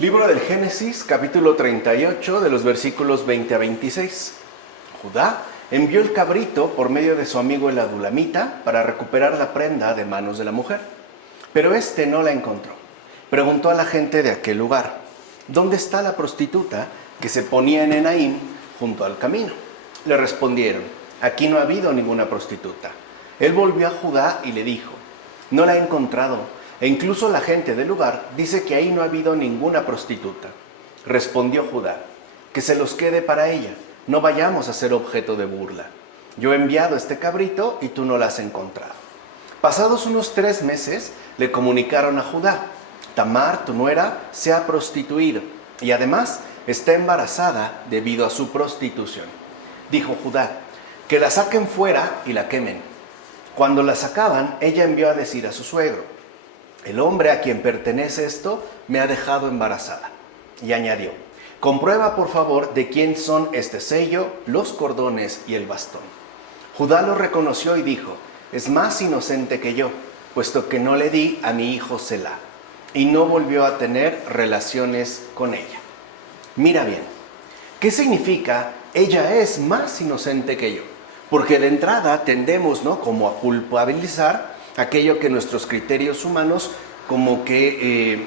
Libro del Génesis, capítulo 38, de los versículos 20 a 26. Judá envió el cabrito por medio de su amigo el adulamita para recuperar la prenda de manos de la mujer. Pero éste no la encontró. Preguntó a la gente de aquel lugar: ¿dónde está la prostituta que se ponía en Enaim junto al camino? Le respondieron: aquí no ha habido ninguna prostituta. Él volvió a Judá y le dijo: no la he encontrado. E incluso la gente del lugar dice que ahí no ha habido ninguna prostituta. Respondió Judá: que se los quede para ella, no vayamos a ser objeto de burla. Yo he enviado este cabrito y tú no la has encontrado. Pasados unos 3 meses, le comunicaron a Judá: Tamar, tu nuera, se ha prostituido y además está embarazada debido a su prostitución. Dijo Judá: que la saquen fuera y la quemen. Cuando la sacaban, ella envió a decir a su suegro: el hombre a quien pertenece esto me ha dejado embarazada. Y añadió: comprueba por favor de quién son este sello, los cordones y el bastón. Judá lo reconoció y dijo: es más inocente que yo, puesto que no le di a mi hijo Selá. Y no volvió a tener relaciones con ella. Mira bien, ¿qué significa ella es más inocente que yo? Porque de entrada tendemos, ¿no?, como a culpabilizar aquello que nuestros criterios humanos como que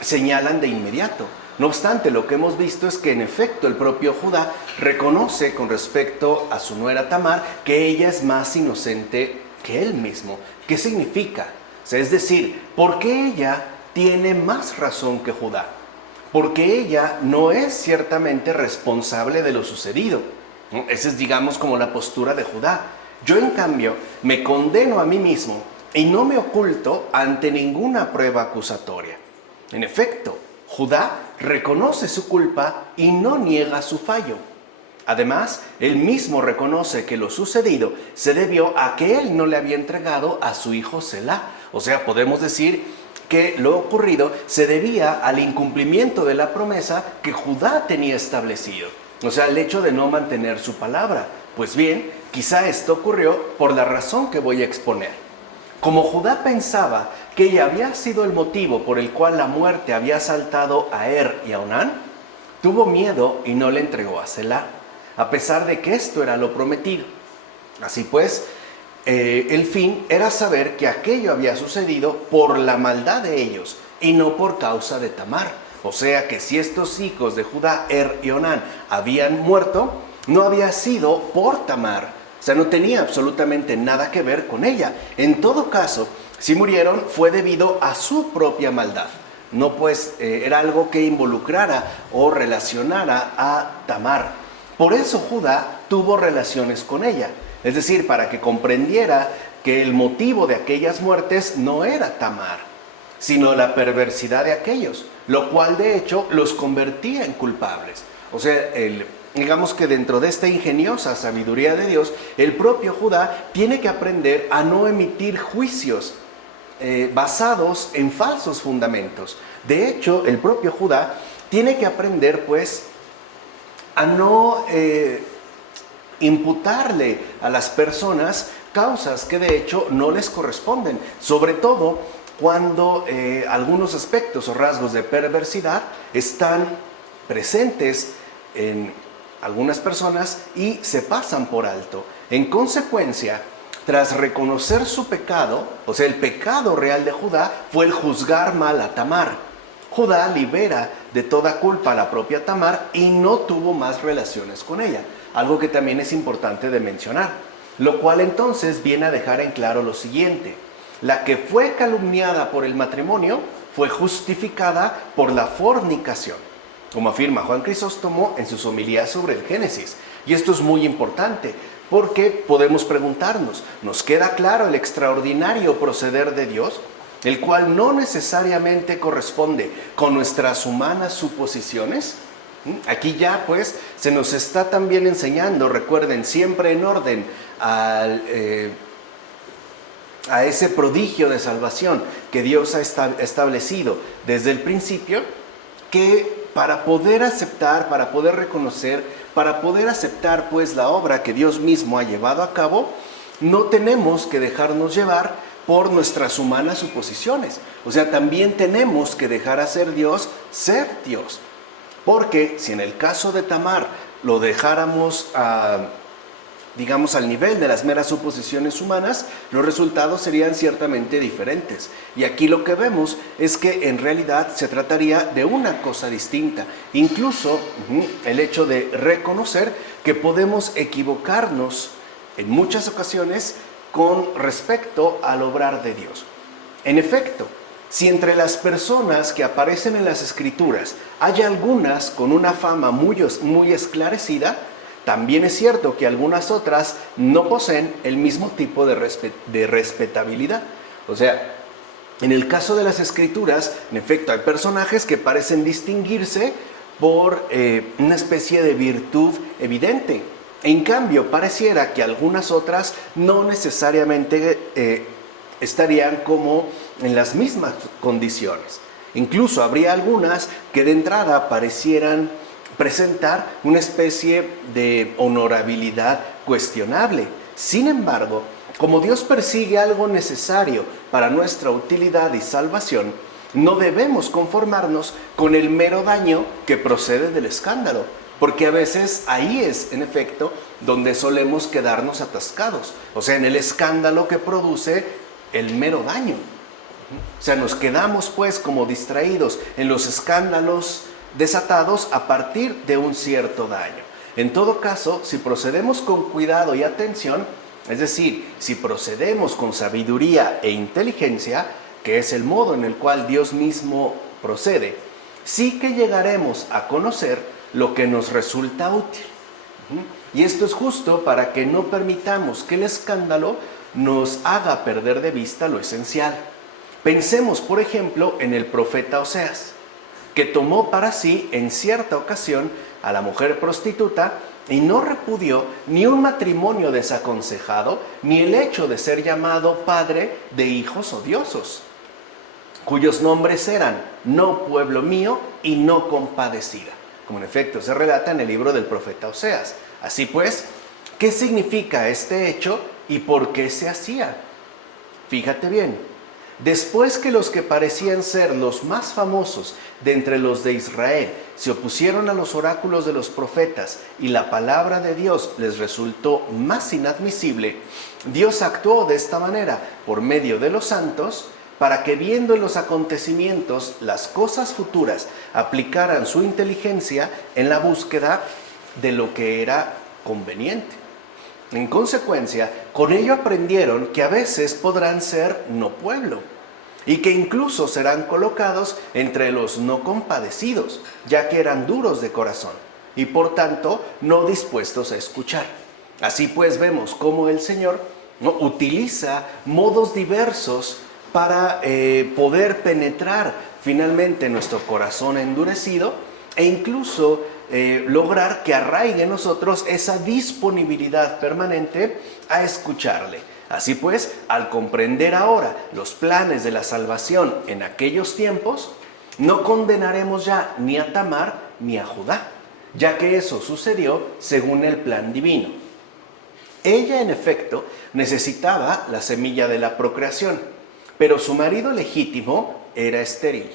señalan de inmediato. No obstante, lo que hemos visto es que en efecto el propio Judá reconoce con respecto a su nuera Tamar que ella es más inocente que él mismo. ¿Qué significa? O sea, es decir, ¿por qué ella tiene más razón que Judá? Porque ella no es ciertamente responsable de lo sucedido, ¿no? Esa es, digamos, como la postura de Judá. Yo, en cambio, me condeno a mí mismo y no me oculto ante ninguna prueba acusatoria. En efecto, Judá reconoce su culpa y no niega su fallo. Además, él mismo reconoce que lo sucedido se debió a que él no le había entregado a su hijo Selá. O sea, podemos decir que lo ocurrido se debía al incumplimiento de la promesa que Judá tenía establecido. O sea, el hecho de no mantener su palabra. Pues bien, quizá esto ocurrió por la razón que voy a exponer. Como Judá pensaba que ella había sido el motivo por el cual la muerte había asaltado a Er y a Onán, tuvo miedo y no le entregó a Selá, a pesar de que esto era lo prometido. Así pues, el fin era saber que aquello había sucedido por la maldad de ellos y no por causa de Tamar. O sea que si estos hijos de Judá, Er y Onán, habían muerto, no había sido por Tamar. O sea, no tenía absolutamente nada que ver con ella. En todo caso, si murieron fue debido a su propia maldad. No, pues era algo que involucrara o relacionara a Tamar. Por eso Judá tuvo relaciones con ella. Es decir, para que comprendiera que el motivo de aquellas muertes no era Tamar, sino la perversidad de aquellos, lo cual de hecho los convertía en culpables. O sea, digamos que dentro de esta ingeniosa sabiduría de Dios, el propio Judá tiene que aprender a no emitir juicios basados en falsos fundamentos. De hecho, el propio Judá tiene que aprender, pues, a no imputarle a las personas causas que de hecho no les corresponden, sobre todo cuando algunos aspectos o rasgos de perversidad están presentes en algunas personas y se pasan por alto. En consecuencia, tras reconocer su pecado, o sea, el pecado real de Judá fue el juzgar mal a Tamar. Judá libera de toda culpa a la propia Tamar y no tuvo más relaciones con ella, algo que también es importante de mencionar, lo cual entonces viene a dejar en claro lo siguiente: la que fue calumniada por el matrimonio fue justificada por la fornicación, como afirma Juan Crisóstomo en sus homilías sobre el Génesis. Y esto es muy importante, porque podemos preguntarnos, ¿nos queda claro el extraordinario proceder de Dios, el cual no necesariamente corresponde con nuestras humanas suposiciones? Aquí ya pues se nos está también enseñando, recuerden, siempre en orden a ese prodigio de salvación que Dios ha establecido desde el principio, que para poder aceptar, para poder reconocer, para poder aceptar pues la obra que Dios mismo ha llevado a cabo, no tenemos que dejarnos llevar por nuestras humanas suposiciones. O sea, también tenemos que dejar a ser Dios, Porque si en el caso de Tamar lo dejáramos digamos, al nivel de las meras suposiciones humanas, los resultados serían ciertamente diferentes. Y aquí lo que vemos es que en realidad se trataría de una cosa distinta. Incluso el hecho de reconocer que podemos equivocarnos en muchas ocasiones con respecto al obrar de Dios. En efecto, si entre las personas que aparecen en las Escrituras hay algunas con una fama muy esclarecida, también es cierto que algunas otras no poseen el mismo tipo de respetabilidad. O sea, en el caso de las Escrituras, en efecto, hay personajes que parecen distinguirse por una especie de virtud evidente. En cambio, pareciera que algunas otras no necesariamente estarían como en las mismas condiciones. Incluso habría algunas que de entrada parecieran presentar una especie de honorabilidad cuestionable. Sin embargo, como Dios persigue algo necesario para nuestra utilidad y salvación, no debemos conformarnos con el mero daño que procede del escándalo, porque a veces ahí es, en efecto, donde solemos quedarnos atascados, o sea, en el escándalo que produce el mero daño. O sea, nos quedamos pues como distraídos en los escándalos desatados a partir de un cierto daño. En todo caso, si procedemos con cuidado y atención, es decir, si procedemos con sabiduría e inteligencia, que es el modo en el cual Dios mismo procede, sí que llegaremos a conocer lo que nos resulta útil. Y esto es justo para que no permitamos que el escándalo nos haga perder de vista lo esencial. Pensemos, por ejemplo, en el profeta Oseas, que tomó para sí en cierta ocasión a la mujer prostituta y no repudió ni un matrimonio desaconsejado, ni el hecho de ser llamado padre de hijos odiosos, cuyos nombres eran no pueblo mío y no compadecida, como en efecto se relata en el libro del profeta Oseas. Así pues, ¿qué significa este hecho y por qué se hacía? Fíjate bien. Después que los que parecían ser los más famosos de entre los de Israel se opusieron a los oráculos de los profetas y la palabra de Dios les resultó más inadmisible, Dios actuó de esta manera por medio de los santos para que viendo en los acontecimientos las cosas futuras aplicaran su inteligencia en la búsqueda de lo que era conveniente. En consecuencia, con ello aprendieron que a veces podrán ser no pueblo y que incluso serán colocados entre los no compadecidos, ya que eran duros de corazón y por tanto no dispuestos a escuchar. Así pues vemos cómo el Señor utiliza modos diversos para poder penetrar finalmente nuestro corazón endurecido e incluso lograr que arraigue en nosotros esa disponibilidad permanente a escucharle. Así pues, al comprender ahora los planes de la salvación en aquellos tiempos, no condenaremos ya ni a Tamar ni a Judá, ya que eso sucedió según el plan divino. Ella, en efecto, necesitaba la semilla de la procreación, pero su marido legítimo era estéril.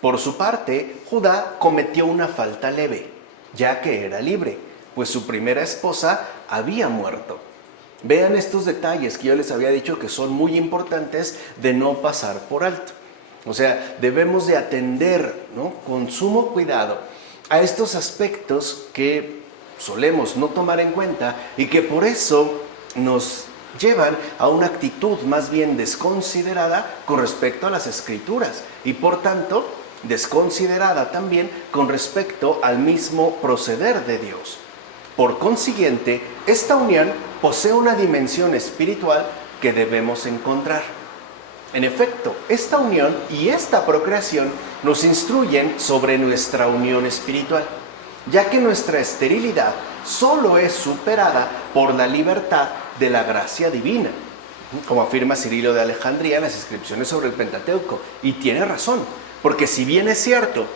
Por su parte, Judá cometió una falta leve, ya que era libre, pues su primera esposa había muerto. Vean estos detalles que yo les había dicho que son muy importantes de no pasar por alto. O sea, debemos de atender, con sumo cuidado a estos aspectos que solemos no tomar en cuenta y que por eso nos llevan a una actitud más bien desconsiderada con respecto a las Escrituras y por tanto desconsiderada también con respecto al mismo proceder de Dios. Por consiguiente, esta unión posee una dimensión espiritual que debemos encontrar. En efecto, esta unión y esta procreación nos instruyen sobre nuestra unión espiritual, ya que nuestra esterilidad solo es superada por la libertad de la gracia divina, como afirma Cirilo de Alejandría en las inscripciones sobre el Pentateuco, y tiene razón. Porque si bien es cierto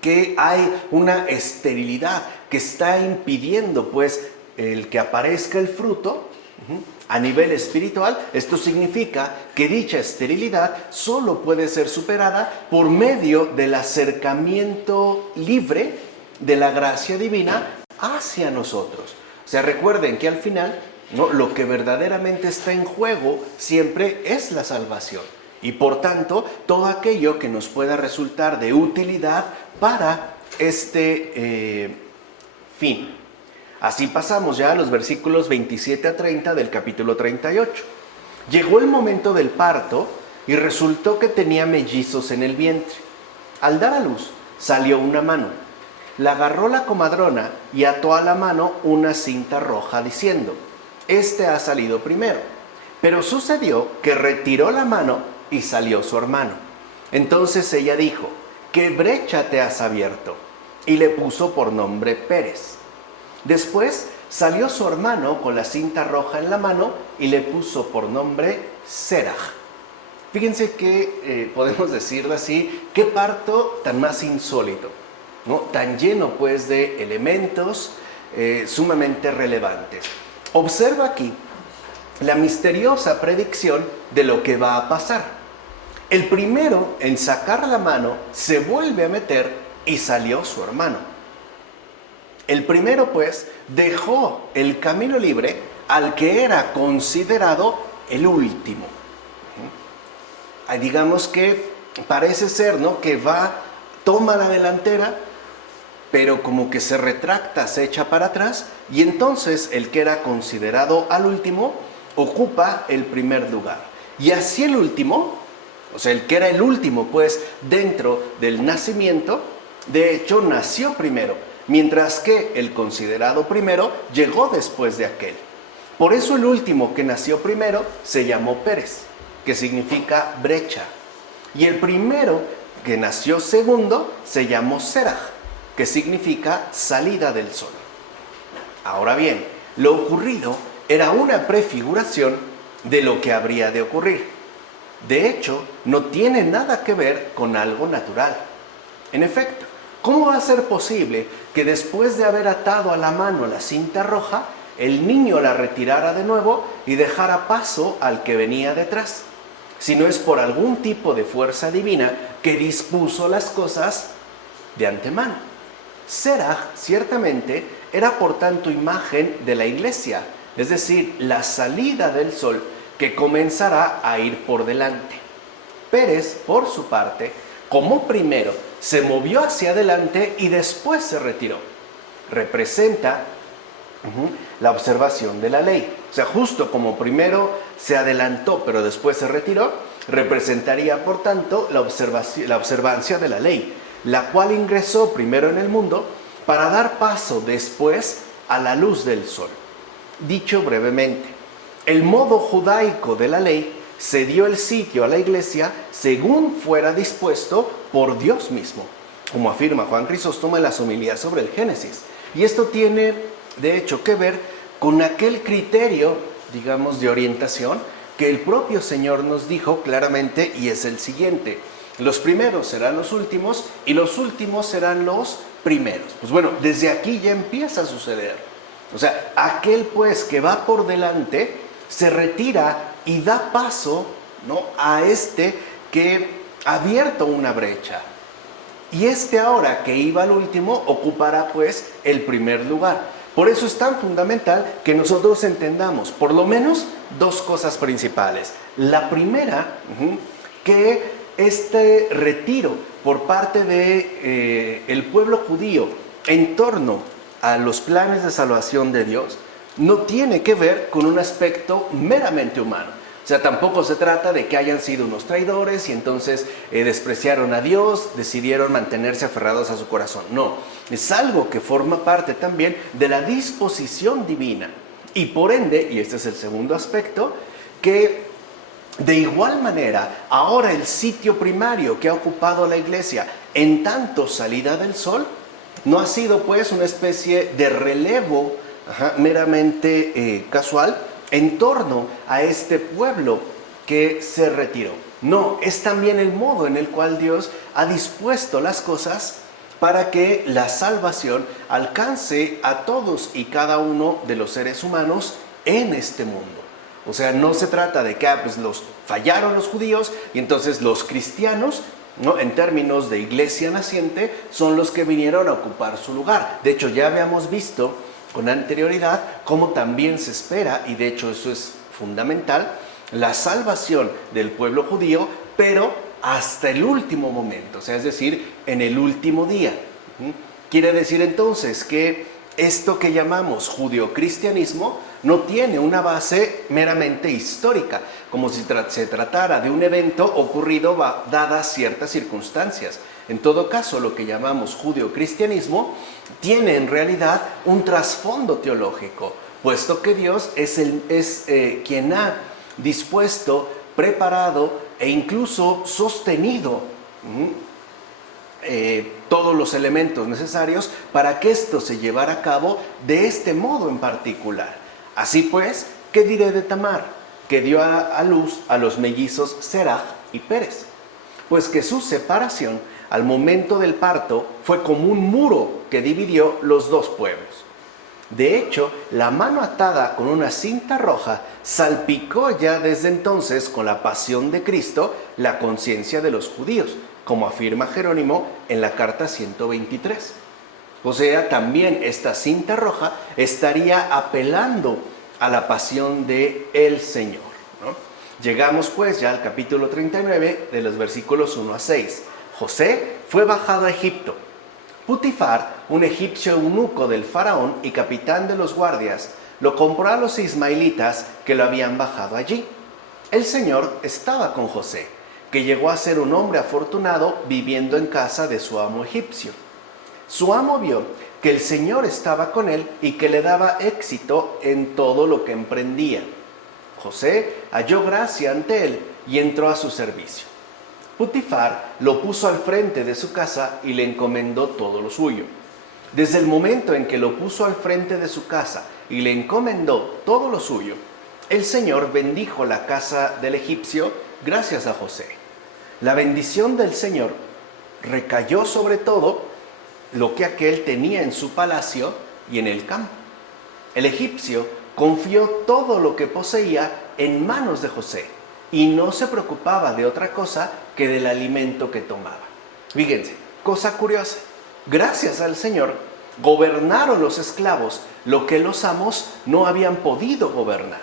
que hay una esterilidad que está impidiendo pues el que aparezca el fruto, A nivel espiritual, esto significa que dicha esterilidad solo puede ser superada por medio del acercamiento libre de la gracia divina hacia nosotros. O sea, recuerden que al final, ¿no?, lo que verdaderamente está en juego siempre es la salvación. Y por tanto, todo aquello que nos pueda resultar de utilidad para este fin. Así pasamos ya a los versículos 27 a 30 del capítulo 38. Llegó el momento del parto y resultó que tenía mellizos en el vientre. Al dar a luz, salió una mano. La agarró la comadrona y ató a la mano una cinta roja diciendo: este ha salido primero. Pero sucedió que retiró la mano y salió su hermano. Entonces ella dijo: ¿qué brecha te has abierto? Y le puso por nombre Pérez. Después salió su hermano con la cinta roja en la mano y le puso por nombre Seraj. Fíjense que podemos decirlo así, qué parto tan más insólito, ¿no? Tan lleno pues de elementos sumamente relevantes. Observa aquí la misteriosa predicción de lo que va a pasar. El primero en sacar la mano se vuelve a meter y salió su hermano. El primero, pues, dejó el camino libre al que era considerado el último. Digamos que parece ser, ¿no?, que toma la delantera, pero como que se retracta, se echa para atrás, y entonces el que era considerado al último ocupa el primer lugar. Y así el último, o sea, el que era el último, pues, dentro del nacimiento, de hecho, nació primero, mientras que el considerado primero llegó después de aquel. Por eso el último que nació primero se llamó Pérez, que significa brecha. Y el primero que nació segundo se llamó Seraj, que significa salida del sol. Ahora bien, lo ocurrido era una prefiguración de lo que habría de ocurrir. De hecho, no tiene nada que ver con algo natural. En efecto, ¿cómo va a ser posible que después de haber atado a la mano la cinta roja, el niño la retirara de nuevo y dejara paso al que venía detrás? Si no es por algún tipo de fuerza divina que dispuso las cosas de antemano. Seraj, ciertamente, era por tanto imagen de la iglesia, es decir, la salida del sol que comenzará a ir por delante. Pérez, por su parte, como primero, se movió hacia adelante y después se retiró. Representa la observación de la ley. O sea, justo como primero se adelantó pero después se retiró, representaría por tanto la observancia de la ley, la cual ingresó primero en el mundo para dar paso después a la luz del sol. Dicho brevemente, el modo judaico de la ley se dio el sitio a la iglesia según fuera dispuesto por Dios mismo, como afirma Juan Crisóstomo en las homilías sobre el Génesis. Y esto tiene, de hecho, que ver con aquel criterio, digamos, de orientación que el propio Señor nos dijo claramente, y es el siguiente: los primeros serán los últimos y los últimos serán los primeros. Pues bueno, desde aquí ya empieza a suceder. O sea, aquel pues que va por delante se retira y da paso, ¿no?, a este que ha abierto una brecha. Y este ahora que iba al último ocupará pues el primer lugar. Por eso es tan fundamental que nosotros entendamos por lo menos dos cosas principales. La primera, que este retiro por parte de el pueblo judío en torno a los planes de salvación de Dios no tiene que ver con un aspecto meramente humano. O sea, tampoco se trata de que hayan sido unos traidores y entonces despreciaron a Dios, decidieron mantenerse aferrados a su corazón. No, es algo que forma parte también de la disposición divina. Y por ende, y este es el segundo aspecto, que de igual manera, ahora el sitio primario que ha ocupado la iglesia en tanto salida del sol, no ha sido pues una especie de relevo meramente casual en torno a este pueblo que se retiró. No, es también el modo en el cual Dios ha dispuesto las cosas para que la salvación alcance a todos y cada uno de los seres humanos en este mundo. O sea, no se trata de que pues fallaron los judíos y entonces los cristianos, ¿no?, en términos de iglesia naciente, son los que vinieron a ocupar su lugar. De hecho, ya habíamos visto con anterioridad cómo también se espera, y de hecho eso es fundamental, la salvación del pueblo judío, pero hasta el último momento, o sea, es decir, en el último día. Quiere decir entonces que esto que llamamos judeocristianismo no tiene una base meramente histórica, como si se tratara de un evento ocurrido dadas ciertas circunstancias. En todo caso, lo que llamamos judeocristianismo tiene en realidad un trasfondo teológico, puesto que Dios es quien ha dispuesto, preparado e incluso sostenido todos los elementos necesarios para que esto se llevara a cabo de este modo en particular. Así pues, ¿qué diré de Tamar, que dio a luz a los mellizos Seraj y Pérez? Pues que su separación al momento del parto fue como un muro que dividió los dos pueblos. De hecho, la mano atada con una cinta roja salpicó ya desde entonces con la pasión de Cristo la conciencia de los judíos, como afirma Jerónimo en la carta 123. O sea, también esta cinta roja estaría apelando a la pasión de el Señor, ¿no? Llegamos pues ya al capítulo 39 de los versículos 1 a 6. José fue bajado a Egipto. Putifar, un egipcio eunuco del faraón y capitán de los guardias, lo compró a los ismaelitas que lo habían bajado allí. El Señor estaba con José, que llegó a ser un hombre afortunado viviendo en casa de su amo egipcio. Su amo vio que el Señor estaba con él y que le daba éxito en todo lo que emprendía. José halló gracia ante él y entró a su servicio. Putifar lo puso al frente de su casa y le encomendó todo lo suyo. Desde el momento en que lo puso al frente de su casa y le encomendó todo lo suyo, el Señor bendijo la casa del egipcio gracias a José. La bendición del Señor recayó sobre todo lo que aquél tenía en su palacio y en el campo. El egipcio confió todo lo que poseía en manos de José y no se preocupaba de otra cosa que del alimento que tomaba. Fíjense, cosa curiosa, gracias al Señor gobernaron los esclavos lo que los amos no habían podido gobernar,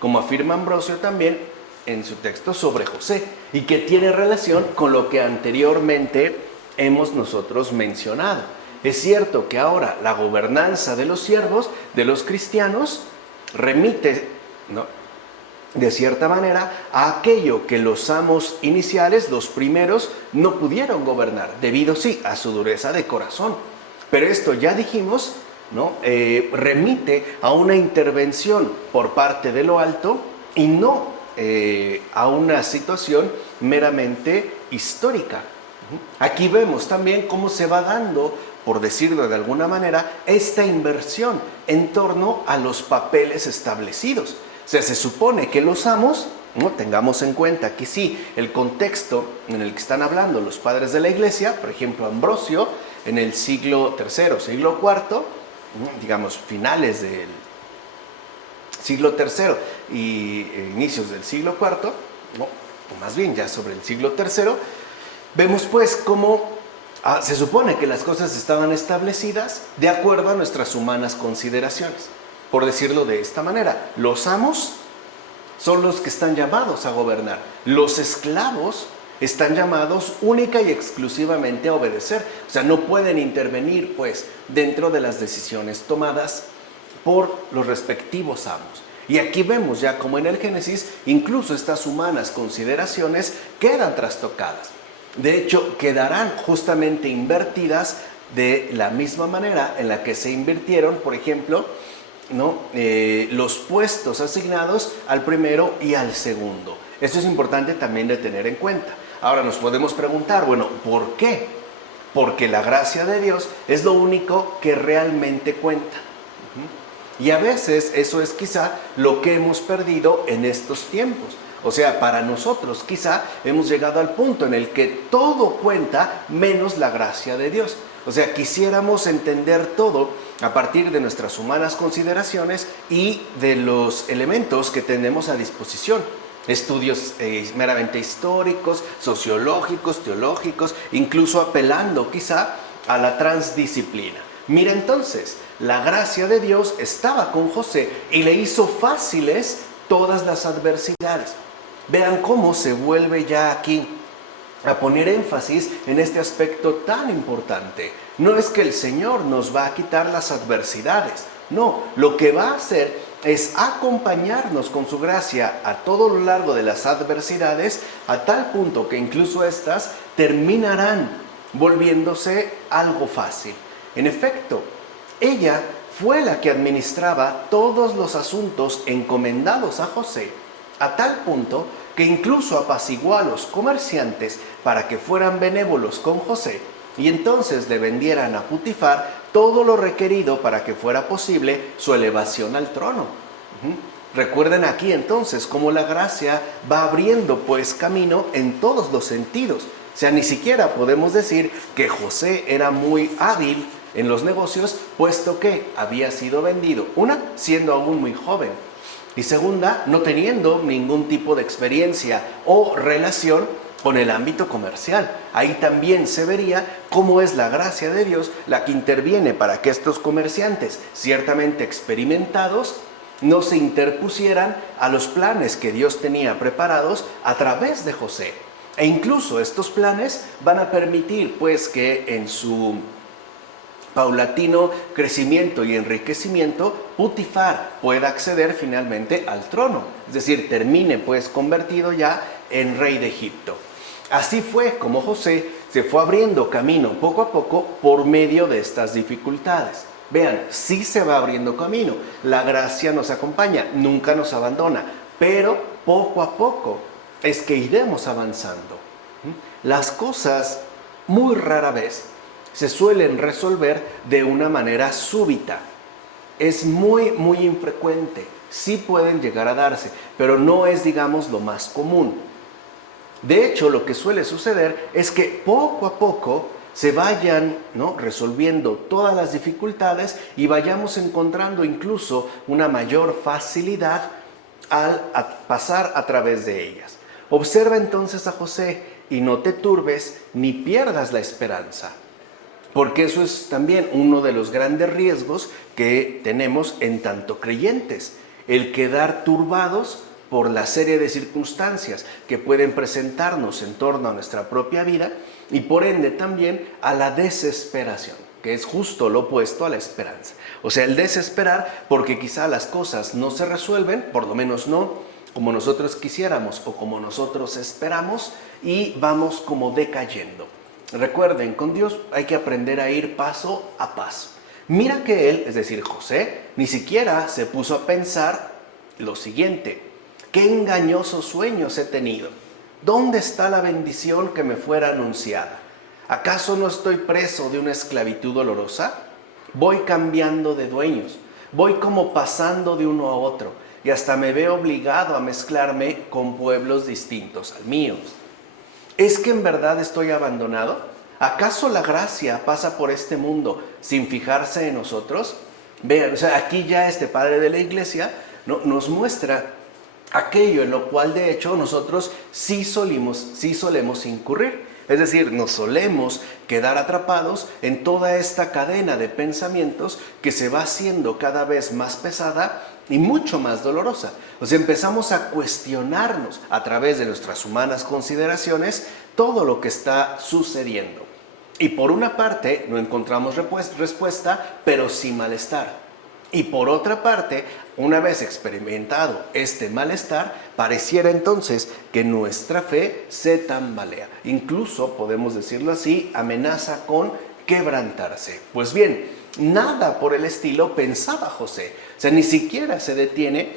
como afirma Ambrosio también en su texto sobre José, y que tiene relación con lo que anteriormente hemos nosotros mencionado. Es cierto que ahora la gobernanza de los siervos, de los cristianos, remite, ¿no?, de cierta manera a aquello que los amos iniciales, los primeros, no pudieron gobernar, debido sí a su dureza de corazón. Pero esto ya dijimos, ¿no?, remite a una intervención por parte de lo alto y no a una situación meramente histórica. Aquí vemos también cómo se va dando, por decirlo de alguna manera, esta inversión en torno a los papeles establecidos. O sea, se supone que los amos, ¿no?, tengamos en cuenta que sí, el contexto en el que están hablando los padres de la iglesia, por ejemplo, Ambrosio, en el siglo III, siglo IV, digamos, finales del siglo III y inicios del siglo IV, o más bien ya sobre el siglo III, vemos pues cómo se supone que las cosas estaban establecidas de acuerdo a nuestras humanas consideraciones. Por decirlo de esta manera, los amos son los que están llamados a gobernar. Los esclavos están llamados única y exclusivamente a obedecer. O sea, no pueden intervenir, pues, dentro de las decisiones tomadas por los respectivos amos. Y aquí vemos ya como en el Génesis, incluso estas humanas consideraciones quedan trastocadas. De hecho, quedarán justamente invertidas de la misma manera en la que se invirtieron, por ejemplo, ¿no?, los puestos asignados al primero y al segundo. Esto es importante también de tener en cuenta. Ahora nos podemos preguntar, bueno, ¿por qué? Porque la gracia de Dios es lo único que realmente cuenta. Y a veces eso es quizá lo que hemos perdido en estos tiempos. O sea, para nosotros quizá hemos llegado al punto en el que todo cuenta menos la gracia de Dios. O sea, quisiéramos entender todo a partir de nuestras humanas consideraciones y de los elementos que tenemos a disposición. Estudios meramente históricos, sociológicos, teológicos, incluso apelando quizá a la transdisciplina. Mira entonces, la gracia de Dios estaba con José y le hizo fáciles todas las adversidades. Vean cómo se vuelve ya aquí a poner énfasis en este aspecto tan importante. No es que el Señor nos va a quitar las adversidades, no, lo que va a hacer es acompañarnos con su gracia a todo lo largo de las adversidades, a tal punto que incluso estas terminarán volviéndose algo fácil. En efecto, ella fue la que administraba todos los asuntos encomendados a José, a tal punto que incluso apaciguó a los comerciantes para que fueran benévolos con José y entonces le vendieran a Putifar todo lo requerido para que fuera posible su elevación al trono. Recuerden aquí entonces cómo la gracia va abriendo pues camino en todos los sentidos. O sea, ni siquiera podemos decir que José era muy hábil en los negocios, puesto que había sido vendido. Una, siendo aún muy joven. Y segunda, no teniendo ningún tipo de experiencia o relación con el ámbito comercial. Ahí también se vería cómo es la gracia de Dios la que interviene para que estos comerciantes, ciertamente experimentados, no se interpusieran a los planes que Dios tenía preparados a través de José. E incluso estos planes van a permitir pues que en su paulatino crecimiento y enriquecimiento, Putifar pueda acceder finalmente al trono, es decir, termine pues convertido ya en rey de Egipto. Así fue como José se fue abriendo camino poco a poco por medio de estas dificultades. Vean, sí se va abriendo camino, la gracia nos acompaña, nunca nos abandona, pero poco a poco es que iremos avanzando. Las cosas muy rara vez se suelen resolver de una manera súbita. Es muy infrecuente. Sí pueden llegar a darse, pero no es, digamos, lo más común. De hecho, lo que suele suceder es que poco a poco se vayan, ¿no?, resolviendo todas las dificultades y vayamos encontrando incluso una mayor facilidad al pasar a través de ellas. Observa entonces a José y no te turbes ni pierdas la esperanza. Porque eso es también uno de los grandes riesgos que tenemos en tanto creyentes, el quedar turbados por la serie de circunstancias que pueden presentarnos en torno a nuestra propia vida y por ende también a la desesperación, que es justo lo opuesto a la esperanza. O sea, el desesperar porque quizá las cosas no se resuelven, por lo menos no como nosotros quisiéramos o como nosotros esperamos, y vamos como decayendo. Recuerden, con Dios hay que aprender a ir paso a paso. Mira que él, es decir, José, ni siquiera se puso a pensar lo siguiente: ¿qué engañosos sueños he tenido? ¿Dónde está la bendición que me fuera anunciada? ¿Acaso no estoy preso de una esclavitud dolorosa? Voy cambiando de dueños, voy como pasando de uno a otro y hasta me veo obligado a mezclarme con pueblos distintos al mío. ¿Es que en verdad estoy abandonado? ¿Acaso la gracia pasa por este mundo sin fijarse en nosotros? Vean, o sea, aquí ya este padre de la iglesia, ¿no?, nos muestra aquello en lo cual de hecho nosotros sí solemos incurrir. Es decir, nos solemos quedar atrapados en toda esta cadena de pensamientos que se va haciendo cada vez más pesada y mucho más dolorosa. O sea, empezamos a cuestionarnos a través de nuestras humanas consideraciones todo lo que está sucediendo. Y por una parte no encontramos respuesta, pero sí malestar. Y por otra parte, una vez experimentado este malestar, pareciera entonces que nuestra fe se tambalea. Incluso, podemos decirlo así, amenaza con quebrantarse. Pues bien, nada por el estilo pensaba José. O sea, ni siquiera se detiene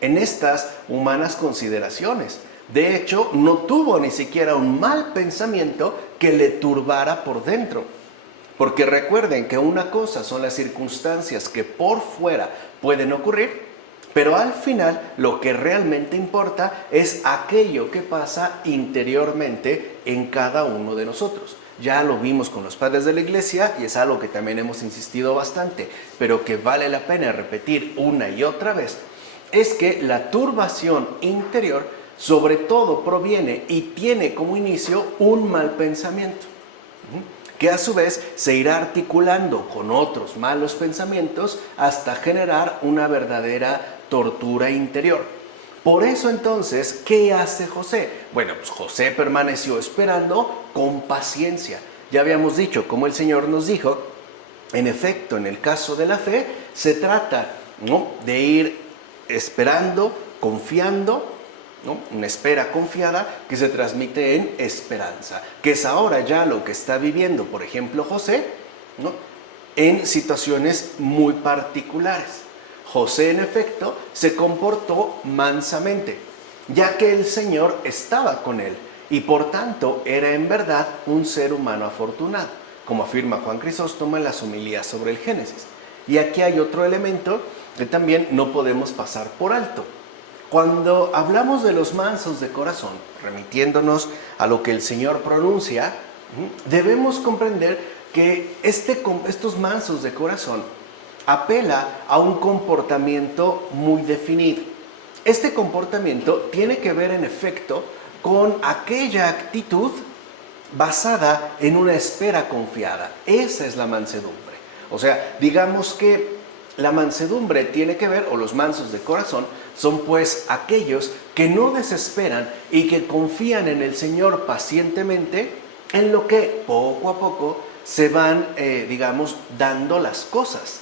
en estas humanas consideraciones. De hecho, no tuvo ni siquiera un mal pensamiento que le turbara por dentro. Porque recuerden que una cosa son las circunstancias que por fuera pueden ocurrir Pero al final lo que realmente importa es aquello que pasa interiormente en cada uno de nosotros. Ya lo vimos con los padres de la iglesia y es algo que también hemos insistido bastante, pero que vale la pena repetir una y otra vez, es que la turbación interior sobre todo proviene y tiene como inicio un mal pensamiento, que a su vez se irá articulando con otros malos pensamientos hasta generar una verdadera tortura interior. Por eso entonces, ¿qué hace José? Bueno, pues José permaneció esperando con paciencia. Ya habíamos dicho, como el Señor nos dijo, en efecto, en el caso de la fe, se trata, ¿no?, de ir esperando, confiando, ¿no?, una espera confiada que se transmite en esperanza, que es ahora ya lo que está viviendo, por ejemplo, José, ¿no?, en situaciones muy particulares. José, en efecto, se comportó mansamente, ya que el Señor estaba con él y por tanto era en verdad un ser humano afortunado, como afirma Juan Crisóstomo en las homilías sobre el Génesis. Y aquí hay otro elemento que también no podemos pasar por alto. Cuando hablamos de los mansos de corazón, remitiéndonos a lo que el Señor pronuncia, debemos comprender que estos mansos de corazón apela a un comportamiento muy definido. Este comportamiento tiene que ver en efecto con aquella actitud basada en una espera confiada. Esa es la mansedumbre. O sea, digamos que la mansedumbre tiene que ver, o los mansos de corazón, son pues aquellos que no desesperan y que confían en el Señor pacientemente en lo que poco a poco se van, dando las cosas.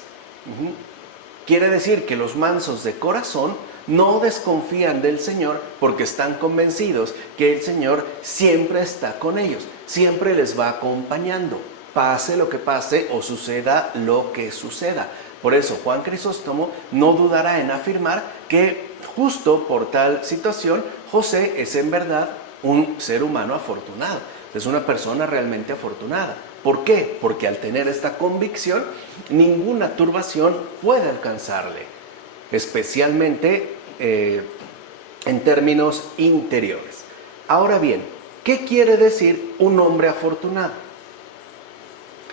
Quiere decir que los mansos de corazón no desconfían del Señor porque están convencidos que el Señor siempre está con ellos, siempre les va acompañando, pase lo que pase o suceda lo que suceda. Por eso Juan Crisóstomo no dudará en afirmar que justo por tal situación José es en verdad un ser humano afortunado, es una persona realmente afortunada. ¿Por qué? Porque al tener esta convicción, ninguna turbación puede alcanzarle, especialmente en términos interiores. Ahora bien, ¿qué quiere decir un hombre afortunado?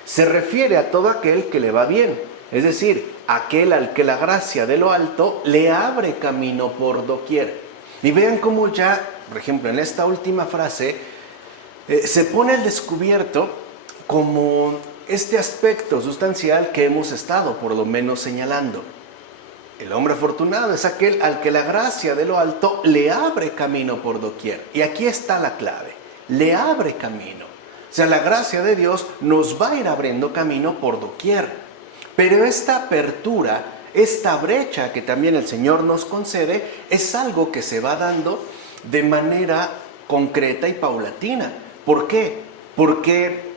Se refiere a todo aquel que le va bien, es decir, aquel al que la gracia de lo alto le abre camino por doquier. Y vean cómo ya, por ejemplo, en esta última frase, se pone al descubierto como este aspecto sustancial que hemos estado por lo menos señalando. El hombre afortunado es aquel al que la gracia de lo alto le abre camino por doquier. Y aquí está la clave, le abre camino. O sea, la gracia de Dios nos va a ir abriendo camino por doquier. Pero esta apertura, esta brecha que también el Señor nos concede, es algo que se va dando de manera concreta y paulatina. ¿Por qué? Porque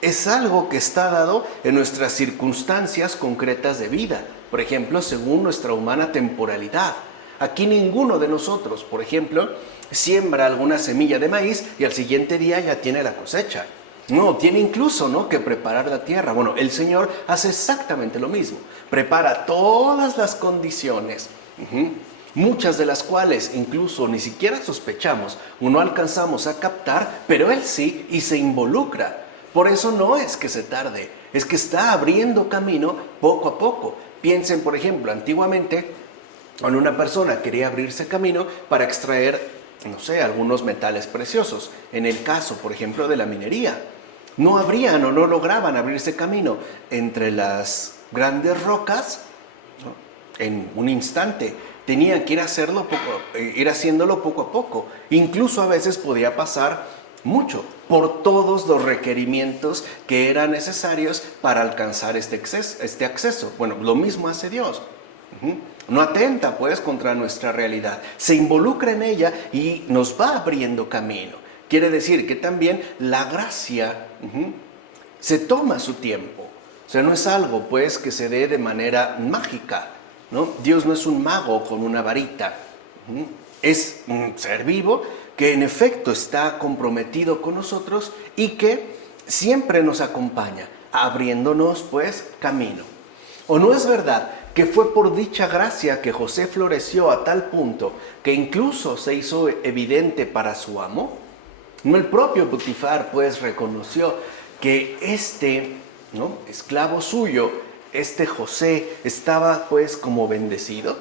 es algo que está dado en nuestras circunstancias concretas de vida. Por ejemplo, según nuestra humana temporalidad. Aquí ninguno de nosotros, por ejemplo, siembra alguna semilla de maíz y al siguiente día ya tiene la cosecha. No, tiene incluso, ¿no?, que preparar la tierra. Bueno, el Señor hace exactamente lo mismo. Prepara todas las condiciones, muchas de las cuales incluso ni siquiera sospechamos o no alcanzamos a captar, pero Él sí, y se involucra. Por eso no es que se tarde, es que está abriendo camino poco a poco. Piensen, por ejemplo, antiguamente, cuando una persona quería abrirse camino para extraer, no sé, algunos metales preciosos. En el caso, por ejemplo, de la minería, no abrían o no lograban abrirse camino entre las grandes rocas, ¿no?, en un instante. Tenían que ir haciéndolo poco a poco. Incluso a veces podía pasar mucho por todos los requerimientos que eran necesarios para alcanzar este acceso. Bueno, lo mismo hace Dios. No atenta pues contra nuestra realidad, se involucra en ella y nos va abriendo camino. Quiere decir que también la gracia se toma su tiempo. O sea, no es algo pues que se dé de manera mágica, ¿no? Dios no es un mago con una varita. Es un ser vivo que en efecto está comprometido con nosotros y que siempre nos acompaña, abriéndonos pues camino. ¿O no es verdad que fue por dicha gracia que José floreció a tal punto que incluso se hizo evidente para su amo? No, el propio Potifar pues reconoció que ¿no?, esclavo suyo, José, estaba pues como bendecido.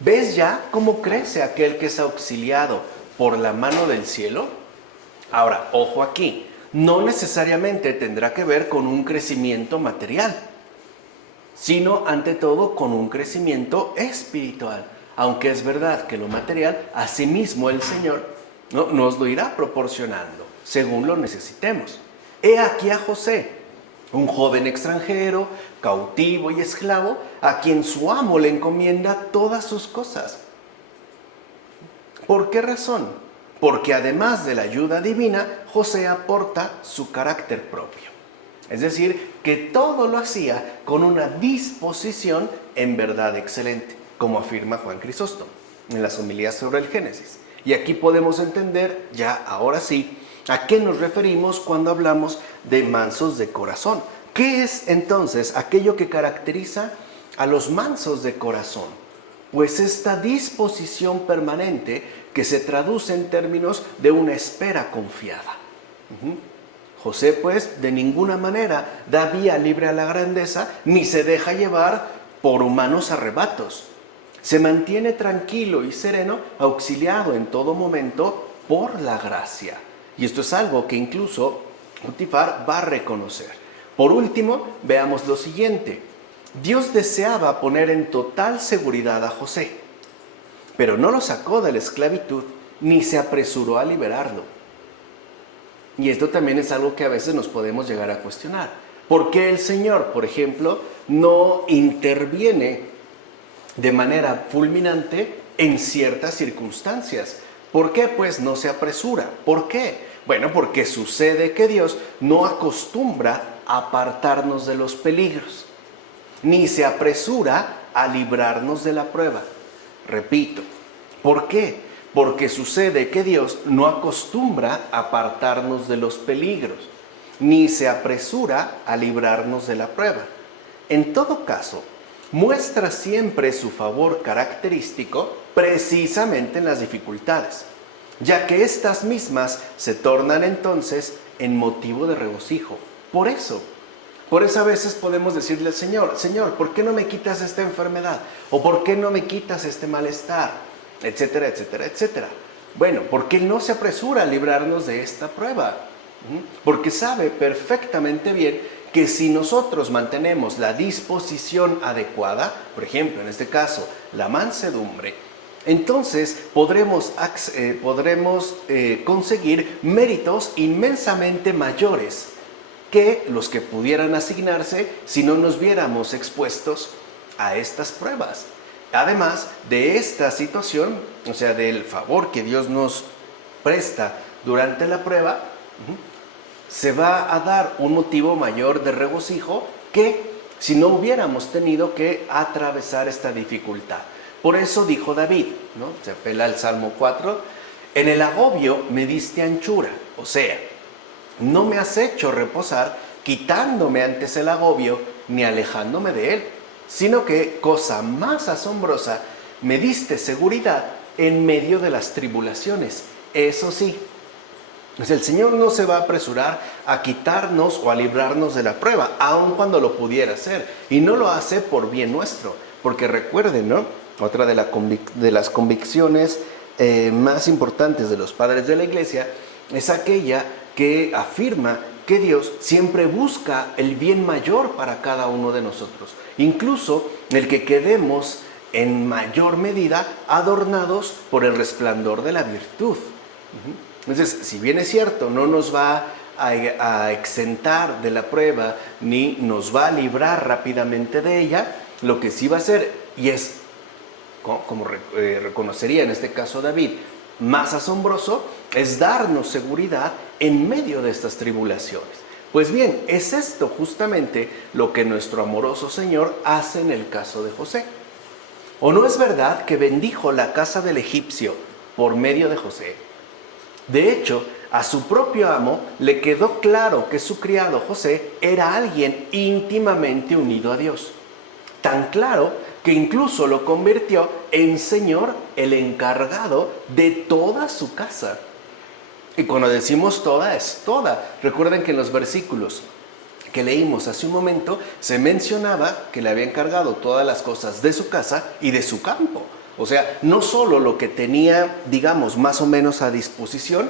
¿Ves ya cómo crece aquel que es auxiliado por la mano del cielo? Ahora, ojo aquí, no necesariamente tendrá que ver con un crecimiento material, sino ante todo con un crecimiento espiritual. Aunque es verdad que lo material, asimismo el Señor, ¿no?, nos lo irá proporcionando según lo necesitemos. He aquí a José, un joven extranjero, cautivo y esclavo, a quien su amo le encomienda todas sus cosas. ¿Por qué razón? Porque además de la ayuda divina, José aporta su carácter propio. Es decir, que todo lo hacía con una disposición en verdad excelente, como afirma Juan Crisóstomo en las homilías sobre el Génesis. Y aquí podemos entender, ya ahora sí, a qué nos referimos cuando hablamos de mansos de corazón. ¿Qué es entonces aquello que caracteriza a los mansos de corazón? Pues esta disposición permanente que se traduce en términos de una espera confiada. José, pues, de ninguna manera da vía libre a la grandeza, ni se deja llevar por humanos arrebatos. Se mantiene tranquilo y sereno, auxiliado en todo momento por la gracia. Y esto es algo que incluso Potifar va a reconocer. Por último, veamos lo siguiente. Dios deseaba poner en total seguridad a José, pero no lo sacó de la esclavitud, ni se apresuró a liberarlo. Y esto también es algo que a veces nos podemos llegar a cuestionar. ¿Por qué el Señor, por ejemplo, no interviene de manera fulminante en ciertas circunstancias? ¿Por qué pues no se apresura? ¿Por qué? Bueno, porque sucede que Dios no acostumbra a apartarnos de los peligros, ni se apresura a librarnos de la prueba. Repito, ¿por qué? Porque sucede que Dios no acostumbra a apartarnos de los peligros, ni se apresura a librarnos de la prueba. En todo caso, muestra siempre su favor característico precisamente en las dificultades, ya que estas mismas se tornan entonces en motivo de regocijo. Por eso a veces podemos decirle al Señor, Señor, ¿por qué no me quitas esta enfermedad? ¿O por qué no me quitas este malestar? Etcétera, etcétera, etcétera. Bueno, porque Él no se apresura a librarnos de esta prueba, porque sabe perfectamente bien que si nosotros mantenemos la disposición adecuada, por ejemplo, en este caso, la mansedumbre, entonces podremos conseguir méritos inmensamente mayores que los que pudieran asignarse si no nos viéramos expuestos a estas pruebas. Además de esta situación, o sea, del favor que Dios nos presta durante la prueba, se va a dar un motivo mayor de regocijo que si no hubiéramos tenido que atravesar esta dificultad. Por eso dijo David, ¿no? Se apela al Salmo 4, en el agobio me diste anchura, o sea, no me has hecho reposar quitándome antes el agobio ni alejándome de él, sino que, cosa más asombrosa, me diste seguridad en medio de las tribulaciones. Eso sí, pues el Señor no se va a apresurar a quitarnos o a librarnos de la prueba, aun cuando lo pudiera hacer, y no lo hace por bien nuestro, porque recuerden, ¿no? Otra de las convicciones más importantes de los padres de la Iglesia es aquella que afirma que Dios siempre busca el bien mayor para cada uno de nosotros, incluso el que quedemos en mayor medida adornados por el resplandor de la virtud. Entonces, si bien es cierto, no nos va a exentar de la prueba ni nos va a librar rápidamente de ella, lo que sí va a hacer, y es como reconocería en este caso David, más asombroso, es darnos seguridad en medio de estas tribulaciones. Pues bien, es esto justamente lo que nuestro amoroso Señor hace en el caso de José. ¿O no es verdad que bendijo la casa del egipcio por medio de José? De hecho, a su propio amo le quedó claro que su criado José era alguien íntimamente unido a Dios. Tan claro que incluso lo convirtió en señor, el encargado de toda su casa. Y cuando decimos toda, es toda. Recuerden que en los versículos que leímos hace un momento, se mencionaba que le había encargado todas las cosas de su casa y de su campo. O sea, no solo lo que tenía, digamos, más o menos a disposición,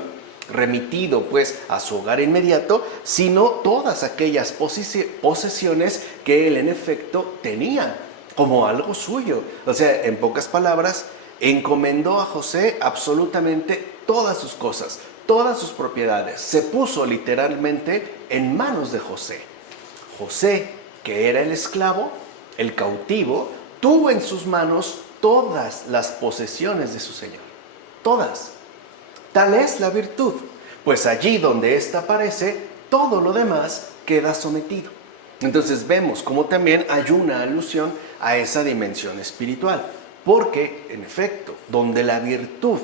remitido pues a su hogar inmediato, sino todas aquellas posesiones que él en efecto tenía como algo suyo. O sea, en pocas palabras, encomendó a José absolutamente todas sus cosas, todas sus propiedades. Se puso literalmente en manos de José. José, que era el esclavo, el cautivo, tuvo en sus manos todas las posesiones de su señor. Todas. Tal es la virtud, pues allí donde ésta aparece, todo lo demás queda sometido. Entonces vemos como también hay una alusión a esa dimensión espiritual, porque en efecto, donde la virtud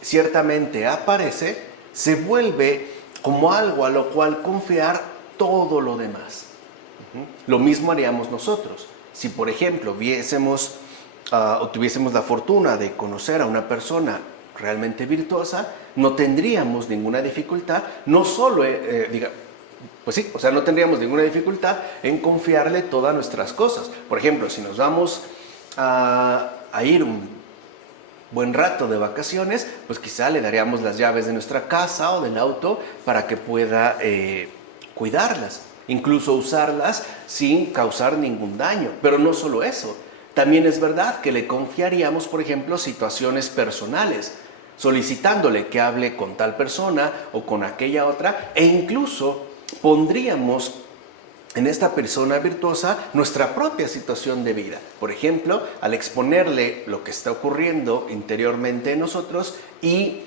ciertamente aparece, se vuelve como algo a lo cual confiar todo lo demás. Lo mismo haríamos nosotros. Si por ejemplo viésemos o tuviésemos la fortuna de conocer a una persona realmente virtuosa, no tendríamos ninguna dificultad, no solo, no tendríamos ninguna dificultad en confiarle todas nuestras cosas. Por ejemplo, si nos vamos a ir un buen rato de vacaciones, pues quizá le daríamos las llaves de nuestra casa o del auto para que pueda cuidarlas, incluso usarlas sin causar ningún daño. Pero no solo eso, también es verdad que le confiaríamos, por ejemplo, situaciones personales, solicitándole que hable con tal persona o con aquella otra, e incluso pondríamos en esta persona virtuosa nuestra propia situación de vida. Por ejemplo, al exponerle lo que está ocurriendo interiormente en nosotros y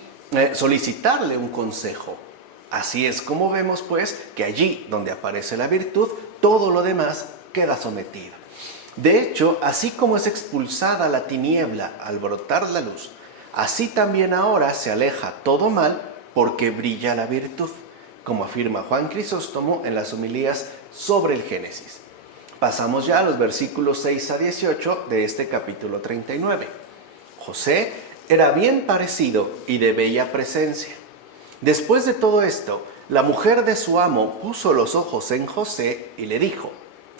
solicitarle un consejo. Así es como vemos pues que allí donde aparece la virtud, todo lo demás queda sometido. De hecho, así como es expulsada la tiniebla al brotar la luz, así también ahora se aleja todo mal porque brilla la virtud, como afirma Juan Crisóstomo en las homilías sobre el Génesis. Pasamos ya a los versículos 6 a 18 de este capítulo 39. José era bien parecido y de bella presencia. Después de todo esto, la mujer de su amo puso los ojos en José y le dijo: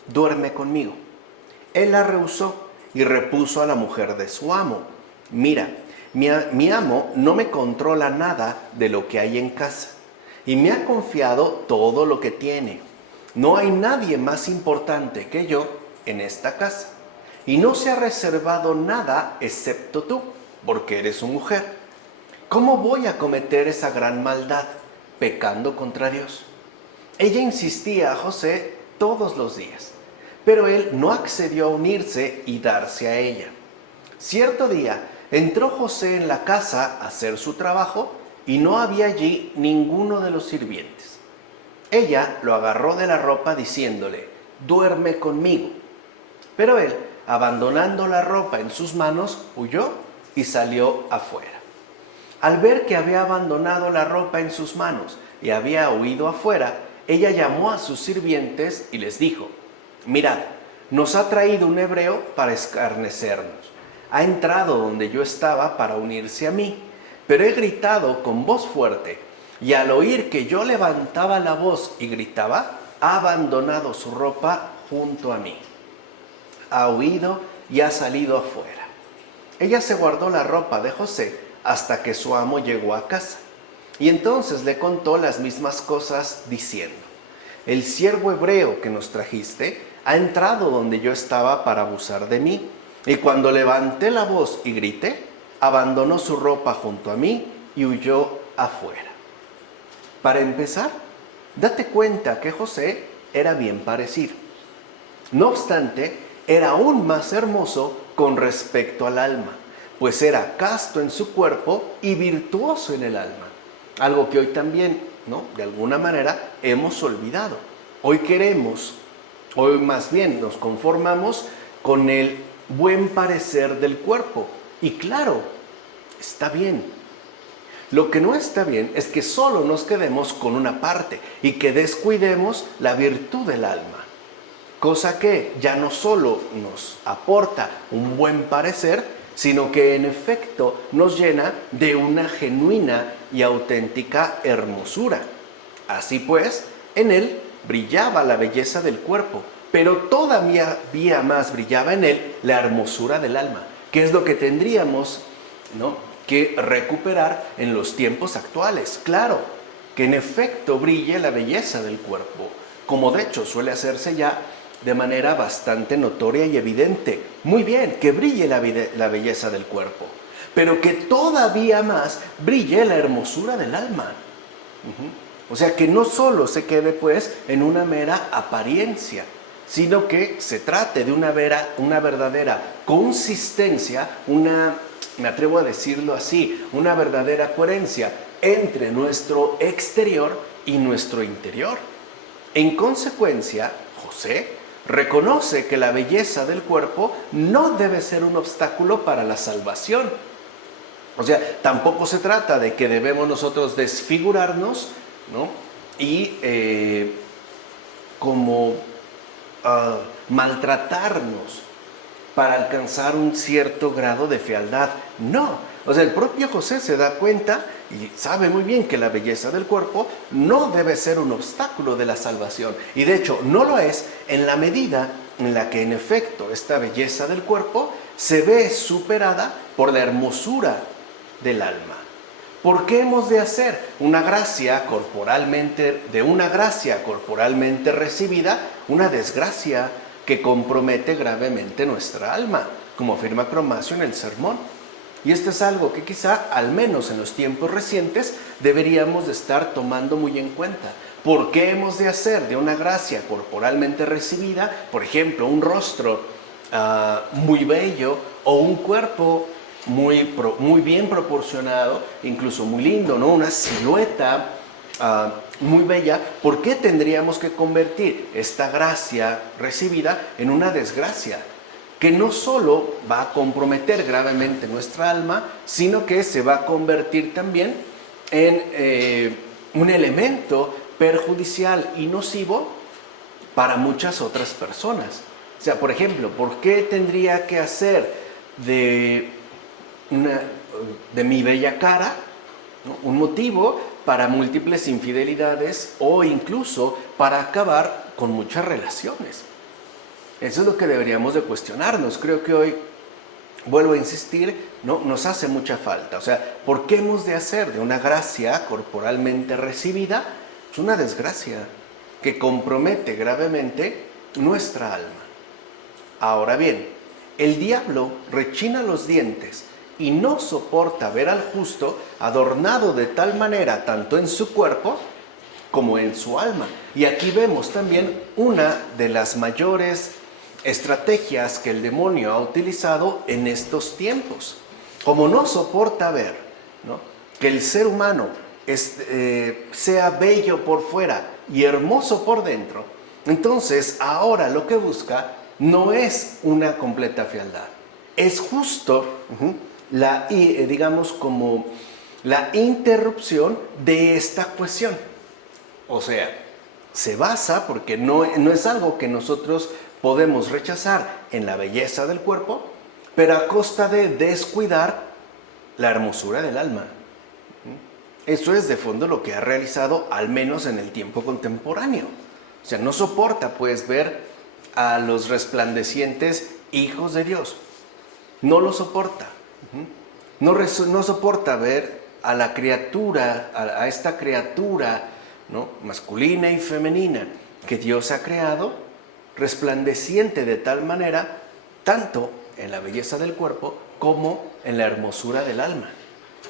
duerme conmigo. Él la rehusó y repuso a la mujer de su amo: mira, mi amo no me controla nada de lo que hay en casa y me ha confiado todo lo que tiene. No hay nadie más importante que yo en esta casa y no se ha reservado nada excepto tú, porque eres su mujer. ¿Cómo voy a cometer esa gran maldad, pecando contra Dios? Ella insistía a José todos los días, pero él no accedió a unirse y darse a ella. Cierto día entró José en la casa a hacer su trabajo y no había allí ninguno de los sirvientes. Ella lo agarró de la ropa diciéndole: duerme conmigo. Pero él, abandonando la ropa en sus manos, huyó y salió afuera. Al ver que había abandonado la ropa en sus manos y había huido afuera, ella llamó a sus sirvientes y les dijo: mirad, nos ha traído un hebreo para escarnecernos. Ha entrado donde yo estaba para unirse a mí, pero he gritado con voz fuerte, y al oír que yo levantaba la voz y gritaba, ha abandonado su ropa junto a mí. Ha huido y ha salido afuera. Ella se guardó la ropa de José hasta que su amo llegó a casa. Y entonces le contó las mismas cosas diciendo: el siervo hebreo que nos trajiste ha entrado donde yo estaba para abusar de mí. Y cuando levanté la voz y grité, abandonó su ropa junto a mí y huyó afuera. Para empezar, date cuenta que José era bien parecido. No obstante, era aún más hermoso con respecto al alma, pues era casto en su cuerpo y virtuoso en el alma. Algo que hoy también, de alguna manera, hemos olvidado. Hoy más bien nos conformamos con el buen parecer del cuerpo. Y claro, está bien. Lo que no está bien es que solo nos quedemos con una parte y que descuidemos la virtud del alma. cosa que ya no solo nos aporta un buen parecer, sino que en efecto nos llena de una genuina y auténtica hermosura. Así pues, en él brillaba la belleza del cuerpo, pero todavía más brillaba en él la hermosura del alma, que es lo que tendríamos, ¿no?, que recuperar en los tiempos actuales. Claro, que en efecto brille la belleza del cuerpo, como de hecho suele hacerse ya de manera bastante notoria y evidente. Muy bien, que brille la belleza del cuerpo, pero que todavía más brille la hermosura del alma. O sea, que no solo se quede pues en una mera apariencia, sino que se trate de una verdadera consistencia, me atrevo a decirlo así, una verdadera coherencia entre nuestro exterior y nuestro interior. En consecuencia, José reconoce que la belleza del cuerpo no debe ser un obstáculo para la salvación. O sea, tampoco se trata de que debemos nosotros desfigurarnos, ¿no?, y maltratarnos para alcanzar un cierto grado de fealdad. No, o sea, el propio José se da cuenta y sabe muy bien que la belleza del cuerpo no debe ser un obstáculo de la salvación. Y de hecho, no lo es en la medida en la que en efecto esta belleza del cuerpo se ve superada por la hermosura del alma. ¿Por qué hemos de hacer de una gracia corporalmente recibida una desgracia que compromete gravemente nuestra alma, como afirma Cromacio en el sermón? Y esto es algo que quizá, al menos en los tiempos recientes, deberíamos de estar tomando muy en cuenta. ¿Por qué hemos de hacer de una gracia corporalmente recibida, por ejemplo, un rostro muy bello o un cuerpo muy bien proporcionado, incluso muy lindo, ¿no?, una silueta muy bella? ¿Por qué tendríamos que convertir esta gracia recibida en una desgracia que no solo va a comprometer gravemente nuestra alma, sino que se va a convertir también en un elemento perjudicial y nocivo para muchas otras personas? O sea, por ejemplo, ¿por qué tendría que hacer de mi bella cara, ¿no?, un motivo para múltiples infidelidades o incluso para acabar con muchas relaciones? Eso es lo que deberíamos de cuestionarnos. Creo que hoy, vuelvo a insistir, ¿no?, nos hace mucha falta. O sea, ¿por qué hemos de hacer de una gracia corporalmente recibida una desgracia que compromete gravemente nuestra alma? Ahora bien, el diablo rechina los dientes y no soporta ver al justo adornado de tal manera tanto en su cuerpo como en su alma. Y aquí vemos también una de las mayores estrategias que el demonio ha utilizado en estos tiempos. Como no soporta ver, ¿no?, que el ser humano sea bello por fuera y hermoso por dentro, entonces ahora lo que busca no es una completa fealdad, es justo digamos como la interrupción de esta cuestión. O sea, se basa, porque no es algo que nosotros podemos rechazar, en la belleza del cuerpo, pero a costa de descuidar la hermosura del alma. Eso es de fondo lo que ha realizado, al menos en el tiempo contemporáneo. O sea, no soporta pues ver a los resplandecientes hijos de Dios. No lo soporta. No soporta ver a la criatura, a esta criatura, ¿no?, masculina y femenina que Dios ha creado, resplandeciente de tal manera, tanto en la belleza del cuerpo como en la hermosura del alma.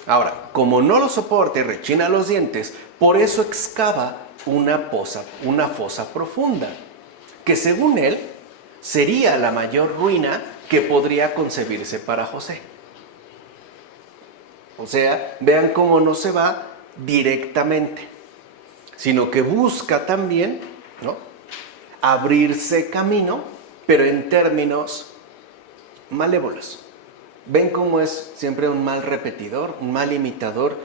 Ahora, como no lo soporta y rechina los dientes, por eso excava una fosa profunda, que según él sería la mayor ruina que podría concebirse para José. O sea, vean cómo no se va directamente, sino que busca también, ¿no?, abrirse camino, pero en términos malévolos. Ven cómo es siempre un mal repetidor, un mal imitador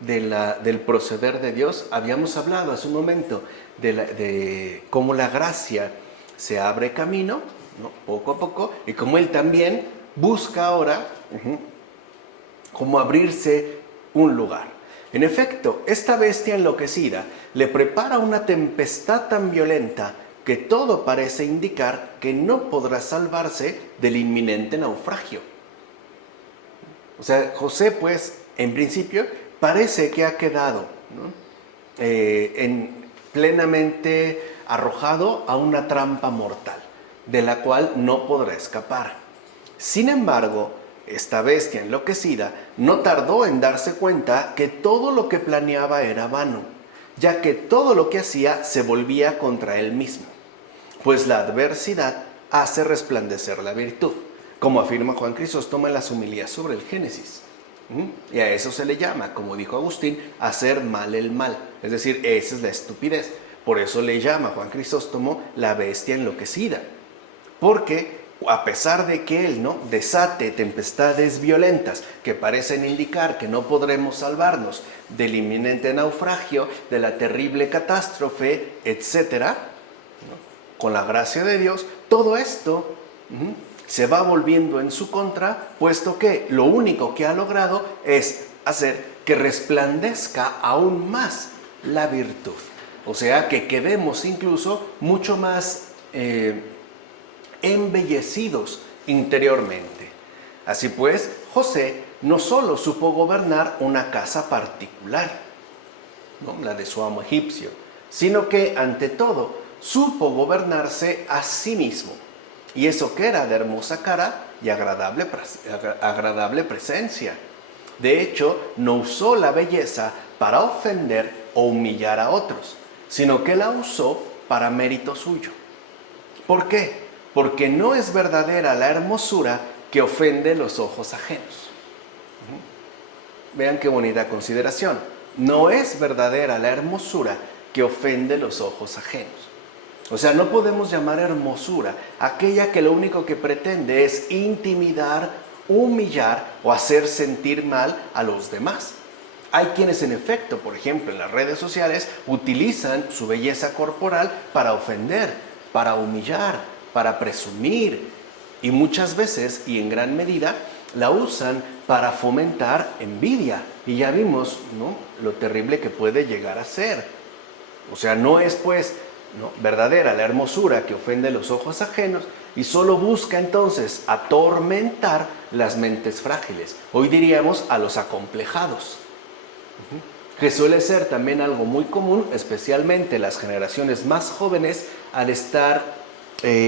del proceder de Dios. Habíamos hablado hace un momento de cómo la gracia se abre camino, ¿no? Poco a poco, y como él también busca ahora cómo abrirse un lugar. En efecto, esta bestia enloquecida le prepara una tempestad tan violenta que todo parece indicar que no podrá salvarse del inminente naufragio. O sea, José, pues, en principio, parece que ha quedado, ¿no? Plenamente arrojado a una trampa mortal, de la cual no podrá escapar. Sin embargo, esta bestia enloquecida no tardó en darse cuenta que todo lo que planeaba era vano, ya que todo lo que hacía se volvía contra él mismo, pues la adversidad hace resplandecer la virtud, como afirma Juan Crisóstomo en las homilías sobre el Génesis. Y a eso se le llama, como dijo Agustín, hacer mal el mal, es decir, esa es la estupidez. Por eso le llama Juan Crisóstomo la bestia enloquecida, porque a pesar de que él, ¿no?, desate tempestades violentas que parecen indicar que no podremos salvarnos del inminente naufragio, de la terrible catástrofe, etcétera, ¿no?, con la gracia de Dios, todo esto se va volviendo en su contra, puesto que lo único que ha logrado es hacer que resplandezca aún más la virtud. O sea, que quedemos incluso mucho más embellecidos interiormente. Así pues, José no solo supo gobernar una casa particular, ¿no?, la de su amo egipcio, sino que ante todo supo gobernarse a sí mismo. Y eso que era de hermosa cara y agradable presencia. De hecho, no usó la belleza para ofender o humillar a otros, sino que la usó para mérito suyo. ¿Por qué? Porque no es verdadera la hermosura que ofende los ojos ajenos. Vean qué bonita consideración. No es verdadera la hermosura que ofende los ojos ajenos. O sea, no podemos llamar hermosura aquella que lo único que pretende es intimidar, humillar o hacer sentir mal a los demás. Hay quienes en efecto, por ejemplo, en las redes sociales utilizan su belleza corporal para ofender, para humillar, para presumir, y muchas veces y en gran medida la usan para fomentar envidia. Y ya vimos, ¿no?, lo terrible que puede llegar a ser. O sea, no es pues, ¿no?, verdadera la hermosura que ofende los ojos ajenos, y solo busca entonces atormentar las mentes frágiles. Hoy diríamos a los acomplejados, que suele ser también algo muy común, especialmente las generaciones más jóvenes, al estar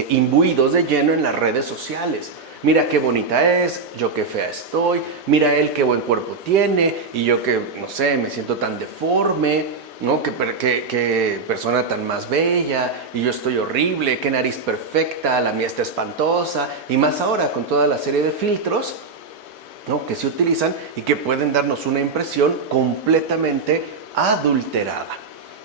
imbuidos de lleno en las redes sociales. Mira qué bonita es, yo qué fea estoy, mira él qué buen cuerpo tiene, y yo que, no sé, me siento tan deforme, ¿no? Qué persona tan más bella, y yo estoy horrible, qué nariz perfecta, la mía está espantosa, y más ahora con toda la serie de filtros, ¿no?, que se utilizan y que pueden darnos una impresión completamente adulterada.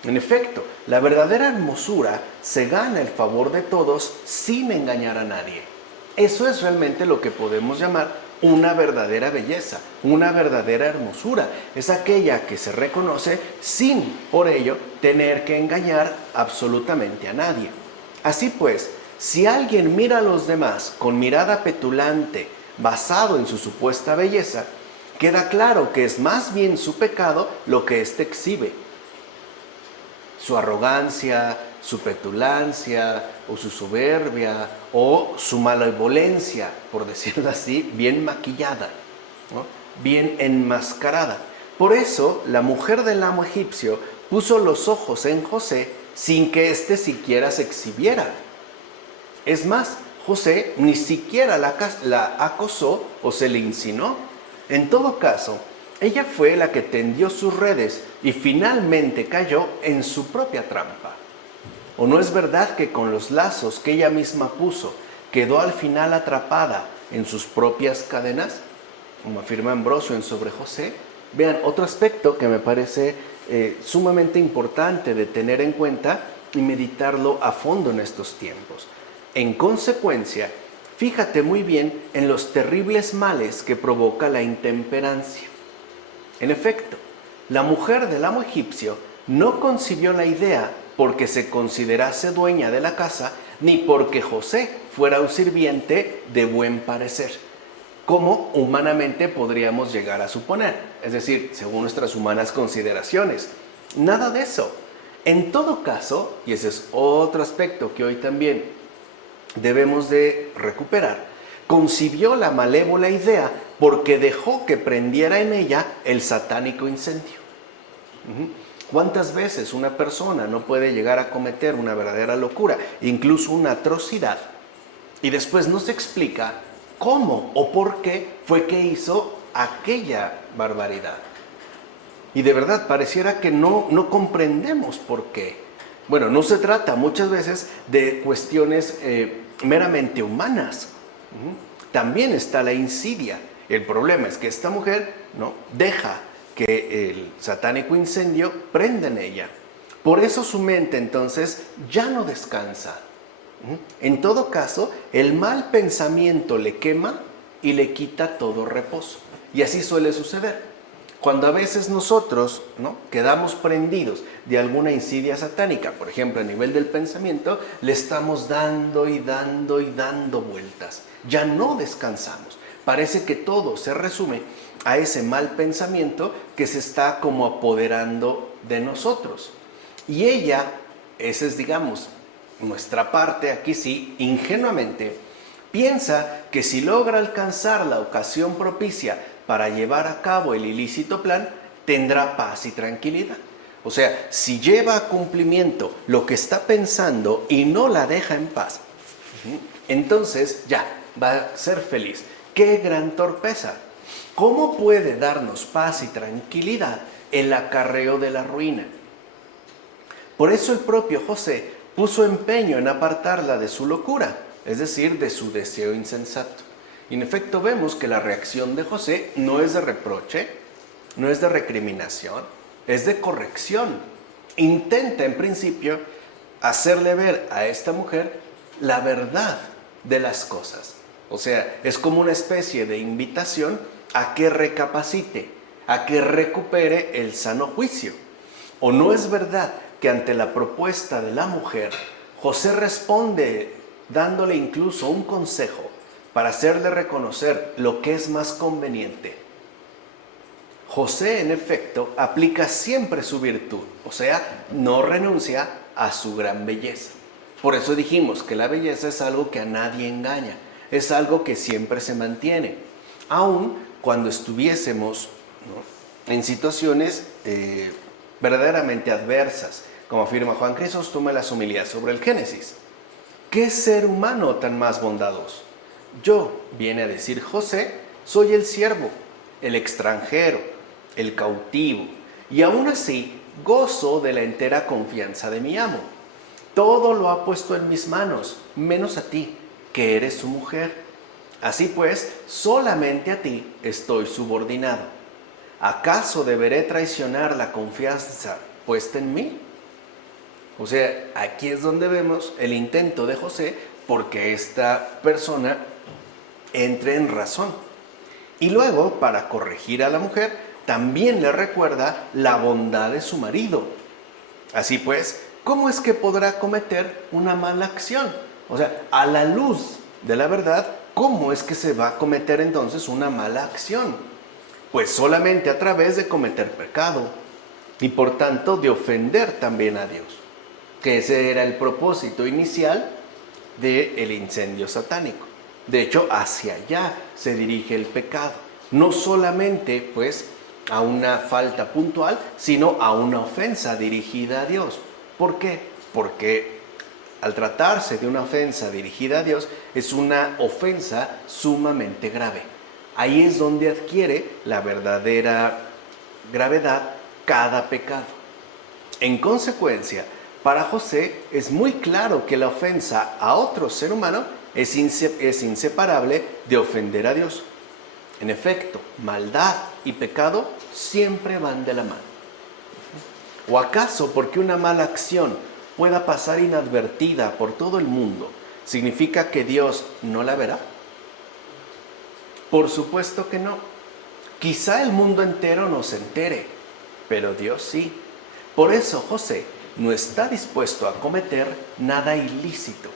En efecto, la verdadera hermosura se gana el favor de todos sin engañar a nadie. Eso es realmente lo que podemos llamar una verdadera belleza, una verdadera hermosura. Es aquella que se reconoce sin, por ello, tener que engañar absolutamente a nadie. Así pues, si alguien mira a los demás con mirada petulante, basado en su supuesta belleza, queda claro que es más bien su pecado lo que éste exhibe. Su arrogancia, su petulancia, o su soberbia, o su malevolencia, por decirlo así, bien maquillada, ¿no?, bien enmascarada. Por eso, la mujer del amo egipcio puso los ojos en José sin que éste siquiera se exhibiera. Es más, José ni siquiera la acosó o se le insinuó. En todo caso, ella fue la que tendió sus redes y finalmente cayó en su propia trampa. ¿O no es verdad que con los lazos que ella misma puso, quedó al final atrapada en sus propias cadenas? Como afirma Ambrosio en Sobre José. Vean, otro aspecto que me parece sumamente importante de tener en cuenta y meditarlo a fondo en estos tiempos. En consecuencia, fíjate muy bien en los terribles males que provoca la intemperancia. En efecto, la mujer del amo egipcio no concibió la idea porque se considerase dueña de la casa ni porque José fuera un sirviente de buen parecer, como humanamente podríamos llegar a suponer, es decir, según nuestras humanas consideraciones. Nada de eso. En todo caso, y ese es otro aspecto que hoy también debemos de recuperar, concibió la malévola idea porque dejó que prendiera en ella el satánico incendio. ¿Cuántas veces una persona no puede llegar a cometer una verdadera locura, incluso una atrocidad, y después no se explica cómo o por qué fue que hizo aquella barbaridad? Y de verdad pareciera que no comprendemos por qué. Bueno, no se trata muchas veces de cuestiones meramente humanas. También está la insidia. El problema es que esta mujer no deja que el satánico incendio prenda en ella. Por eso su mente entonces ya no descansa. En todo caso, el mal pensamiento le quema y le quita todo reposo. Y así suele suceder. Cuando a veces nosotros quedamos prendidos de alguna insidia satánica, por ejemplo a nivel del pensamiento, le estamos dando y dando y dando vueltas. Ya no descansamos. Parece que todo se resume a ese mal pensamiento que se está como apoderando de nosotros. Y ella, esa es digamos nuestra parte, aquí sí, ingenuamente, piensa que si logra alcanzar la ocasión propicia para llevar a cabo el ilícito plan, tendrá paz y tranquilidad. O sea, si lleva a cumplimiento lo que está pensando y no la deja en paz, entonces ya va a ser feliz. ¡Qué gran torpeza! ¿Cómo puede darnos paz y tranquilidad el acarreo de la ruina? Por eso el propio José puso empeño en apartarla de su locura, es decir, de su deseo insensato. Y en efecto vemos que la reacción de José no es de reproche, no es de recriminación, es de corrección. Intenta en principio hacerle ver a esta mujer la verdad de las cosas. O sea, es como una especie de invitación a que recapacite, a que recupere el sano juicio. ¿O no es verdad que ante la propuesta de la mujer, José responde dándole incluso un consejo para hacerle reconocer lo que es más conveniente? José, en efecto, aplica siempre su virtud, o sea, no renuncia a su gran belleza. Por eso dijimos que la belleza es algo que a nadie engaña, es algo que siempre se mantiene, aun cuando estuviésemos en situaciones verdaderamente adversas, como afirma Juan Crisóstomo en las homilías sobre el Génesis. ¿Qué ser humano tan más bondadoso? Yo, viene a decir José, soy el siervo, el extranjero, el cautivo, y aún así gozo de la entera confianza de mi amo. Todo lo ha puesto en mis manos, menos a ti, que eres su mujer. Así pues, solamente a ti estoy subordinado. ¿Acaso deberé traicionar la confianza puesta en mí? O sea, aquí es donde vemos el intento de José porque esta persona entre en razón. Y luego, para corregir a la mujer, también le recuerda la bondad de su marido. Así pues, ¿cómo es que podrá cometer una mala acción? O sea, a la luz de la verdad, ¿cómo es que se va a cometer entonces una mala acción? Pues solamente a través de cometer pecado y por tanto de ofender también a Dios, que ese era el propósito inicial del incendio satánico. De hecho, hacia allá se dirige el pecado, no solamente pues a una falta puntual, sino a una ofensa dirigida a Dios. ¿Por qué? Porque al tratarse de una ofensa dirigida a Dios, es una ofensa sumamente grave. Ahí es donde adquiere la verdadera gravedad cada pecado. En consecuencia, para José es muy claro que la ofensa a otro ser humano es inseparable de ofender a Dios. En efecto, maldad y pecado siempre van de la mano. ¿O acaso porque una mala acción pueda pasar inadvertida por todo el mundo, significa que Dios no la verá? Por supuesto que no. Quizá el mundo entero no se entere, pero Dios sí. Por eso José no está dispuesto a cometer nada ilícito.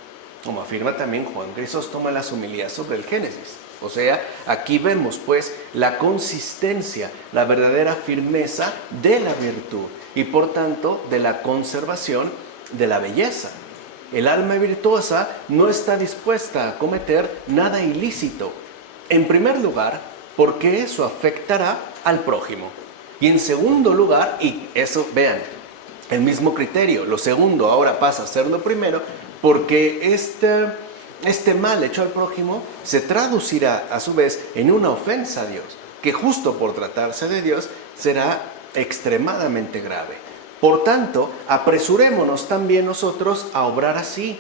como afirma también Juan Crisóstomo en las homilías sobre el Génesis. O sea, aquí vemos pues la consistencia, la verdadera firmeza de la virtud y por tanto de la conservación de la belleza. El alma virtuosa no está dispuesta a cometer nada ilícito. En primer lugar, porque eso afectará al prójimo. Y en segundo lugar, y eso, vean, el mismo criterio, lo segundo ahora pasa a ser lo primero, porque este mal hecho al prójimo se traducirá a su vez en una ofensa a Dios, que justo por tratarse de Dios será extremadamente grave. Por tanto, apresurémonos también nosotros a obrar así.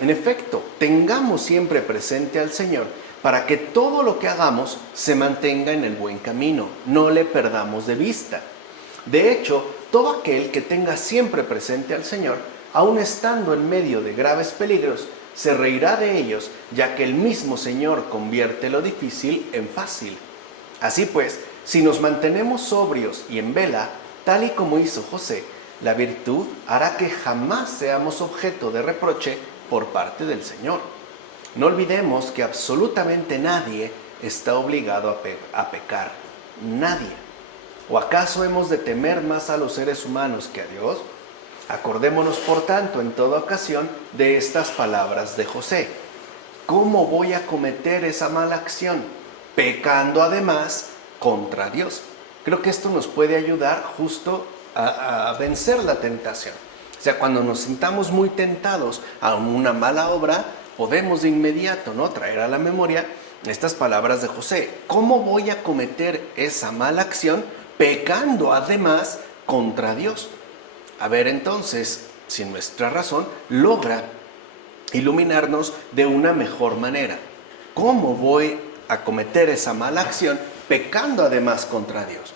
En efecto, tengamos siempre presente al Señor para que todo lo que hagamos se mantenga en el buen camino, no le perdamos de vista. De hecho, todo aquel que tenga siempre presente al Señor, aun estando en medio de graves peligros, se reirá de ellos, ya que el mismo Señor convierte lo difícil en fácil. Así pues, si nos mantenemos sobrios y en vela, tal y como hizo José, la virtud hará que jamás seamos objeto de reproche por parte del Señor. No olvidemos que absolutamente nadie está obligado a pecar. Nadie. ¿O acaso hemos de temer más a los seres humanos que a Dios? Acordémonos, por tanto, en toda ocasión de estas palabras de José. ¿Cómo voy a cometer esa mala acción? Pecando además contra Dios. Creo que esto nos puede ayudar justo a vencer la tentación. O sea, cuando nos sintamos muy tentados a una mala obra, podemos de inmediato, ¿no?, traer a la memoria estas palabras de José. ¿Cómo voy a cometer esa mala acción pecando además contra Dios? A ver entonces si nuestra razón logra iluminarnos de una mejor manera. ¿Cómo voy a cometer esa mala acción pecando además contra Dios?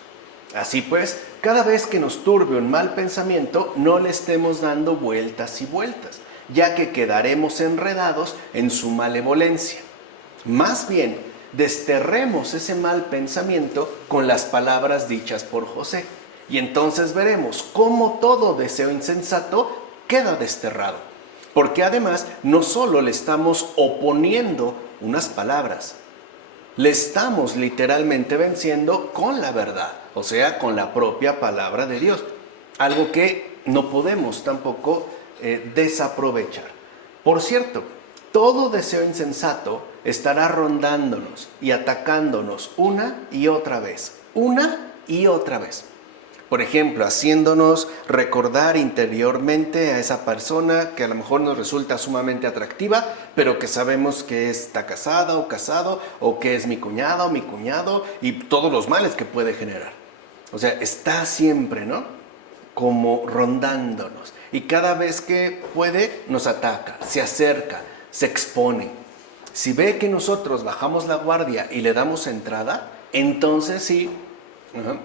Así pues, cada vez que nos turbe un mal pensamiento, no le estemos dando vueltas y vueltas, ya que quedaremos enredados en su malevolencia. Más bien, desterremos ese mal pensamiento con las palabras dichas por José, y entonces veremos cómo todo deseo insensato queda desterrado, porque además no solo le estamos oponiendo unas palabras, le estamos literalmente venciendo con la verdad, o sea, con la propia palabra de Dios, algo que no podemos tampoco desaprovechar. Por cierto, todo deseo insensato estará rondándonos y atacándonos una y otra vez. Por ejemplo, haciéndonos recordar interiormente a esa persona que a lo mejor nos resulta sumamente atractiva, pero que sabemos que está casada o casado, o que es mi cuñada o mi cuñado, y todos los males que puede generar. O sea, está siempre, ¿no?, como rondándonos. Y cada vez que puede, nos ataca, se acerca, se expone. Si ve que nosotros bajamos la guardia y le damos entrada, entonces sí,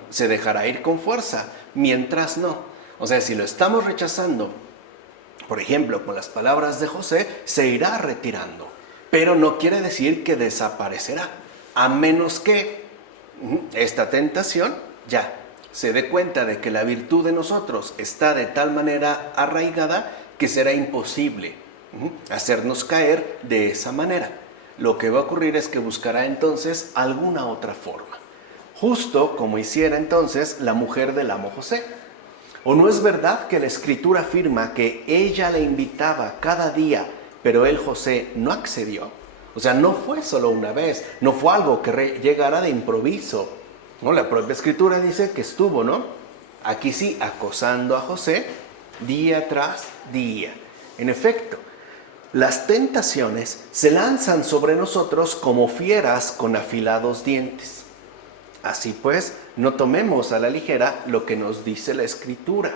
se dejará ir con fuerza, mientras no. O sea, si lo estamos rechazando, por ejemplo, con las palabras de José, se irá retirando. Pero no quiere decir que desaparecerá, a menos que esta tentación ya se dé cuenta de que la virtud de nosotros está de tal manera arraigada que será imposible hacernos caer de esa manera. Lo que va a ocurrir es que buscará entonces alguna otra forma, justo como hiciera entonces la mujer del amo José. ¿O no es verdad que la Escritura afirma que ella le invitaba cada día, pero él, José, no accedió? O sea, no fue solo una vez, no fue algo que llegara de improviso, ¿no? La propia Escritura dice que estuvo, ¿no?, aquí sí, acosando a José día tras día. En efecto, las tentaciones se lanzan sobre nosotros como fieras con afilados dientes. Así pues, no tomemos a la ligera lo que nos dice la Escritura.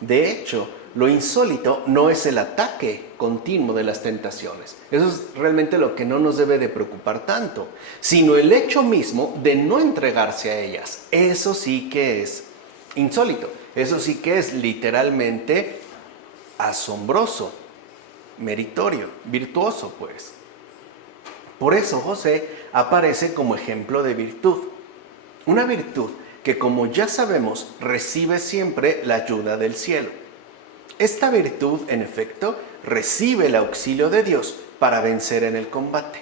De hecho, lo insólito no es el ataque continuo de las tentaciones. Eso es realmente lo que no nos debe de preocupar tanto, sino el hecho mismo de no entregarse a ellas. Eso sí que es insólito. Eso sí que es literalmente asombroso, meritorio, virtuoso, pues. Por eso José aparece como ejemplo de virtud. Una virtud que, como ya sabemos, recibe siempre la ayuda del cielo. Esta virtud, en efecto, recibe el auxilio de Dios para vencer en el combate.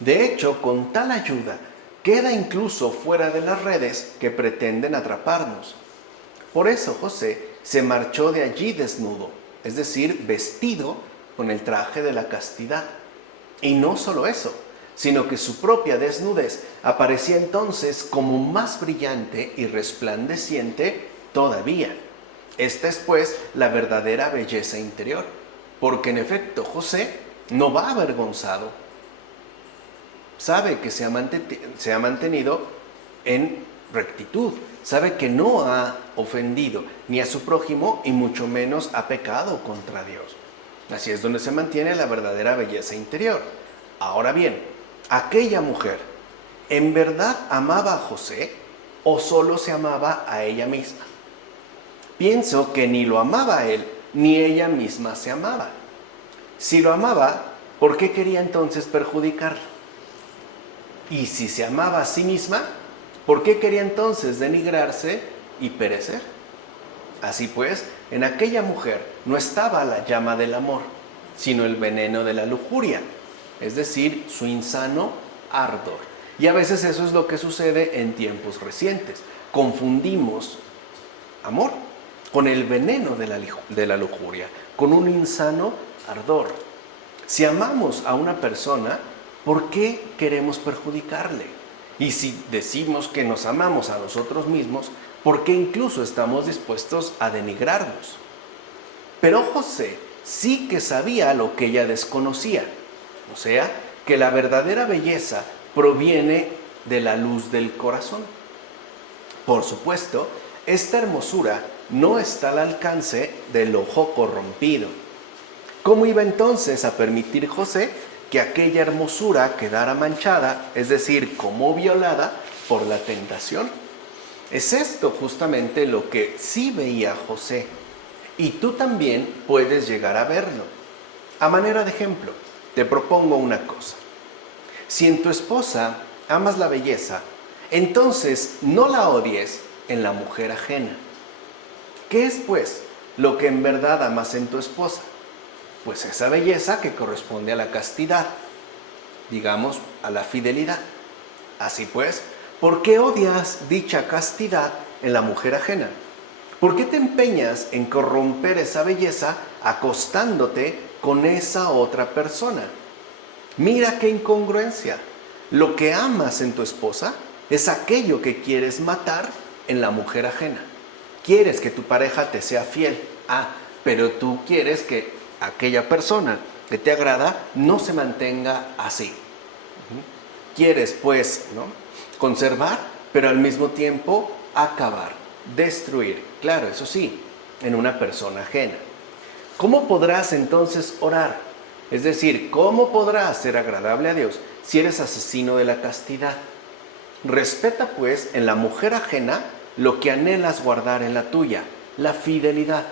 De hecho, con tal ayuda, queda incluso fuera de las redes que pretenden atraparnos. Por eso José se marchó de allí desnudo, es decir, vestido con el traje de la castidad. Y no solo eso, sino que su propia desnudez aparecía entonces como más brillante y resplandeciente todavía. Esta es pues la verdadera belleza interior, porque en efecto José no va avergonzado. Sabe que se ha mantenido en rectitud, sabe que no ha ofendido ni a su prójimo y mucho menos ha pecado contra Dios. Así es donde se mantiene la verdadera belleza interior. Ahora bien, aquella mujer, ¿en verdad amaba a José o solo se amaba a ella misma? Pienso que ni lo amaba a él, ni ella misma se amaba. Si lo amaba, ¿por qué quería entonces perjudicarlo? Y si se amaba a sí misma, ¿por qué quería entonces denigrarse y perecer? Así pues, en aquella mujer no estaba la llama del amor, sino el veneno de la lujuria, es decir, su insano ardor. Y a veces eso es lo que sucede en tiempos recientes. Confundimos amor con el veneno de la lujuria, con un insano ardor. Si amamos a una persona, ¿por qué queremos perjudicarle? Y si decimos que nos amamos a nosotros mismos, ¿por qué incluso estamos dispuestos a denigrarnos? Pero José sí que sabía lo que ella desconocía, o sea, que la verdadera belleza proviene de la luz del corazón. Por supuesto, esta hermosura no está al alcance del ojo corrompido. ¿Cómo iba entonces a permitir José que aquella hermosura quedara manchada, es decir, como violada por la tentación? Es esto justamente lo que sí veía José, y tú también puedes llegar a verlo. A manera de ejemplo, te propongo una cosa. Si en tu esposa amas la belleza, entonces no la odies en la mujer ajena. ¿Qué es, pues, lo que en verdad amas en tu esposa? Pues esa belleza que corresponde a la castidad, digamos, a la fidelidad. Así pues, ¿por qué odias dicha castidad en la mujer ajena? ¿Por qué te empeñas en corromper esa belleza acostándote con esa otra persona? Mira qué incongruencia. Lo que amas en tu esposa es aquello que quieres matar en la mujer ajena. Quieres que tu pareja te sea fiel. Pero tú quieres que aquella persona que te agrada no se mantenga así. Quieres, pues, ¿no?, conservar, pero al mismo tiempo acabar, destruir. Claro, eso sí, en una persona ajena. ¿Cómo podrás entonces orar? Es decir, ¿cómo podrás ser agradable a Dios si eres asesino de la castidad? Respeta, pues, en la mujer ajena lo que anhelas guardar en la tuya, la fidelidad.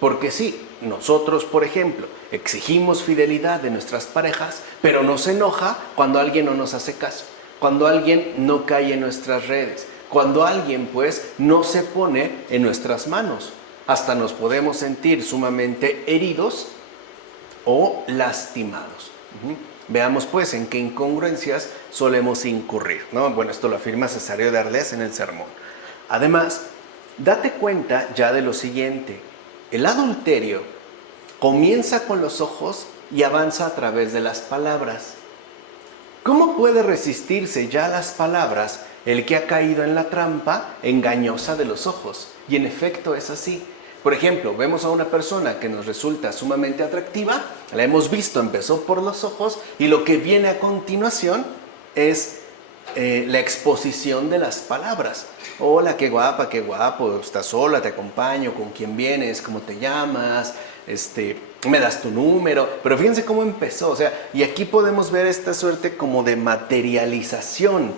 Porque sí, nosotros, por ejemplo, exigimos fidelidad de nuestras parejas, pero nos enoja cuando alguien no nos hace caso, cuando alguien no cae en nuestras redes, cuando alguien, pues, no se pone en nuestras manos. Hasta nos podemos sentir sumamente heridos o lastimados. Veamos, pues, en qué incongruencias solemos incurrir, ¿no? Bueno, esto lo afirma Cesario de Arles en el sermón. Además, date cuenta ya de lo siguiente. El adulterio comienza con los ojos y avanza a través de las palabras. ¿Cómo puede resistirse ya a las palabras el que ha caído en la trampa engañosa de los ojos? Y en efecto es así. Por ejemplo, vemos a una persona que nos resulta sumamente atractiva, la hemos visto, empezó por los ojos, y lo que viene a continuación es la exposición de las palabras. Hola, qué guapa, qué guapo, estás sola, te acompaño, con quién vienes, cómo te llamas, me das tu número. Pero fíjense cómo empezó, o sea, y aquí podemos ver esta suerte como de materialización,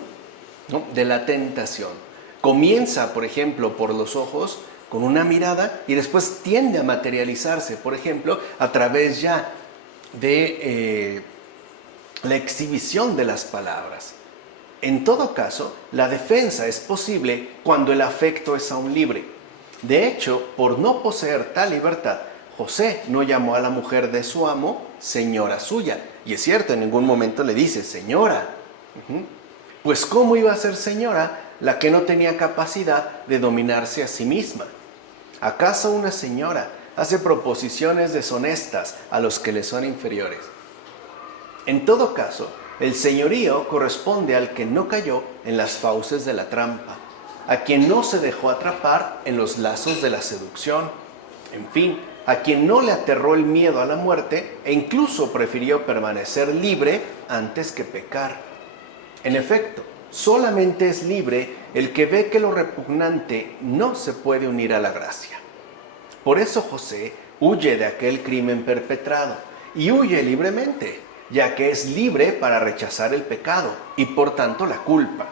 ¿no?, de la tentación. Comienza, por ejemplo, por los ojos, con una mirada, y después tiende a materializarse, por ejemplo, a través ya de la exhibición de las palabras. En todo caso, la defensa es posible cuando el afecto es aún libre. De hecho, por no poseer tal libertad, José no llamó a la mujer de su amo señora suya. Y es cierto, en ningún momento le dice señora. Pues ¿cómo iba a ser señora la que no tenía capacidad de dominarse a sí misma? ¿Acaso una señora hace proposiciones deshonestas a los que le son inferiores? En todo caso, el señorío corresponde al que no cayó en las fauces de la trampa, a quien no se dejó atrapar en los lazos de la seducción, en fin, a quien no le aterró el miedo a la muerte e incluso prefirió permanecer libre antes que pecar. En efecto, solamente es libre el que ve que lo repugnante no se puede unir a la gracia. Por eso José huye de aquel crimen perpetrado y huye libremente, ya que es libre para rechazar el pecado y por tanto la culpa.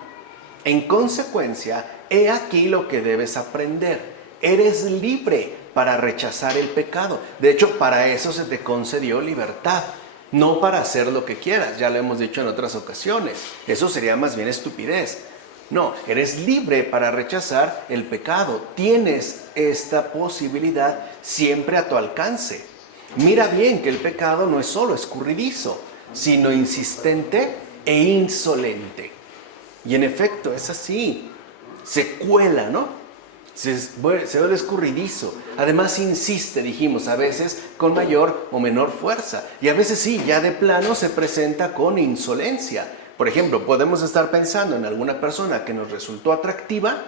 En consecuencia, he aquí lo que debes aprender. Eres libre para rechazar el pecado. De hecho, para eso se te concedió libertad, no para hacer lo que quieras. Ya lo hemos dicho en otras ocasiones. Eso sería más bien estupidez. No, eres libre para rechazar el pecado. Tienes esta posibilidad siempre a tu alcance. Mira bien que el pecado no es solo escurridizo, sino insistente e insolente. Y en efecto es así. Se cuela, ¿no? Se vuelve escurridizo. Además insiste, dijimos, a veces con mayor o menor fuerza. Y a veces sí, ya de plano se presenta con insolencia. Por ejemplo, podemos estar pensando en alguna persona que nos resultó atractiva,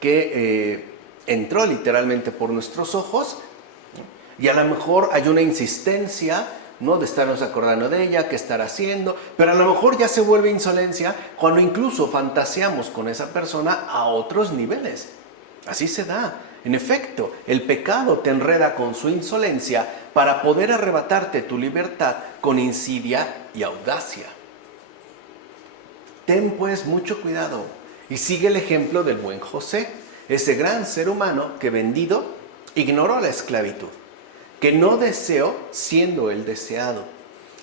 que entró literalmente por nuestros ojos, y a lo mejor hay una insistencia, ¿no?, de estarnos acordando de ella, qué estar haciendo, pero a lo mejor ya se vuelve insolencia cuando incluso fantaseamos con esa persona a otros niveles. Así se da. En efecto, el pecado te enreda con su insolencia para poder arrebatarte tu libertad con insidia y audacia. Ten pues mucho cuidado y sigue el ejemplo del buen José, ese gran ser humano que vendido ignoró la esclavitud, que no deseó siendo él deseado,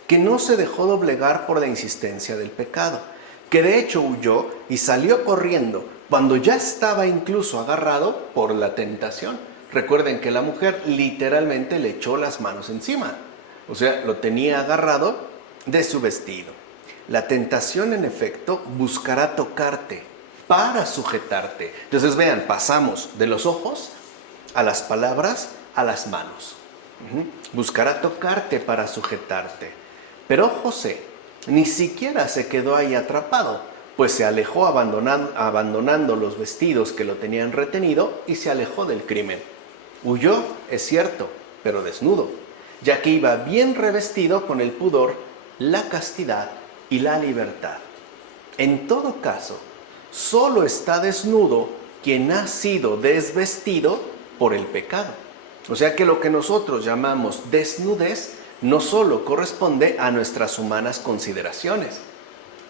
que no se dejó doblegar por la insistencia del pecado, que de hecho huyó y salió corriendo cuando ya estaba incluso agarrado por la tentación. Recuerden que la mujer literalmente le echó las manos encima, o sea, lo tenía agarrado de su vestido. La tentación, en efecto, buscará tocarte para sujetarte. Entonces, vean, pasamos de los ojos a las palabras a las manos. Buscará tocarte para sujetarte. Pero José ni siquiera se quedó ahí atrapado, pues se alejó abandonando los vestidos que lo tenían retenido y se alejó del crimen. Huyó, es cierto, pero desnudo, ya que iba bien revestido con el pudor, la castidad y la libertad. En todo caso, solo está desnudo quien ha sido desvestido por el pecado. O sea que lo que nosotros llamamos desnudez no solo corresponde a nuestras humanas consideraciones,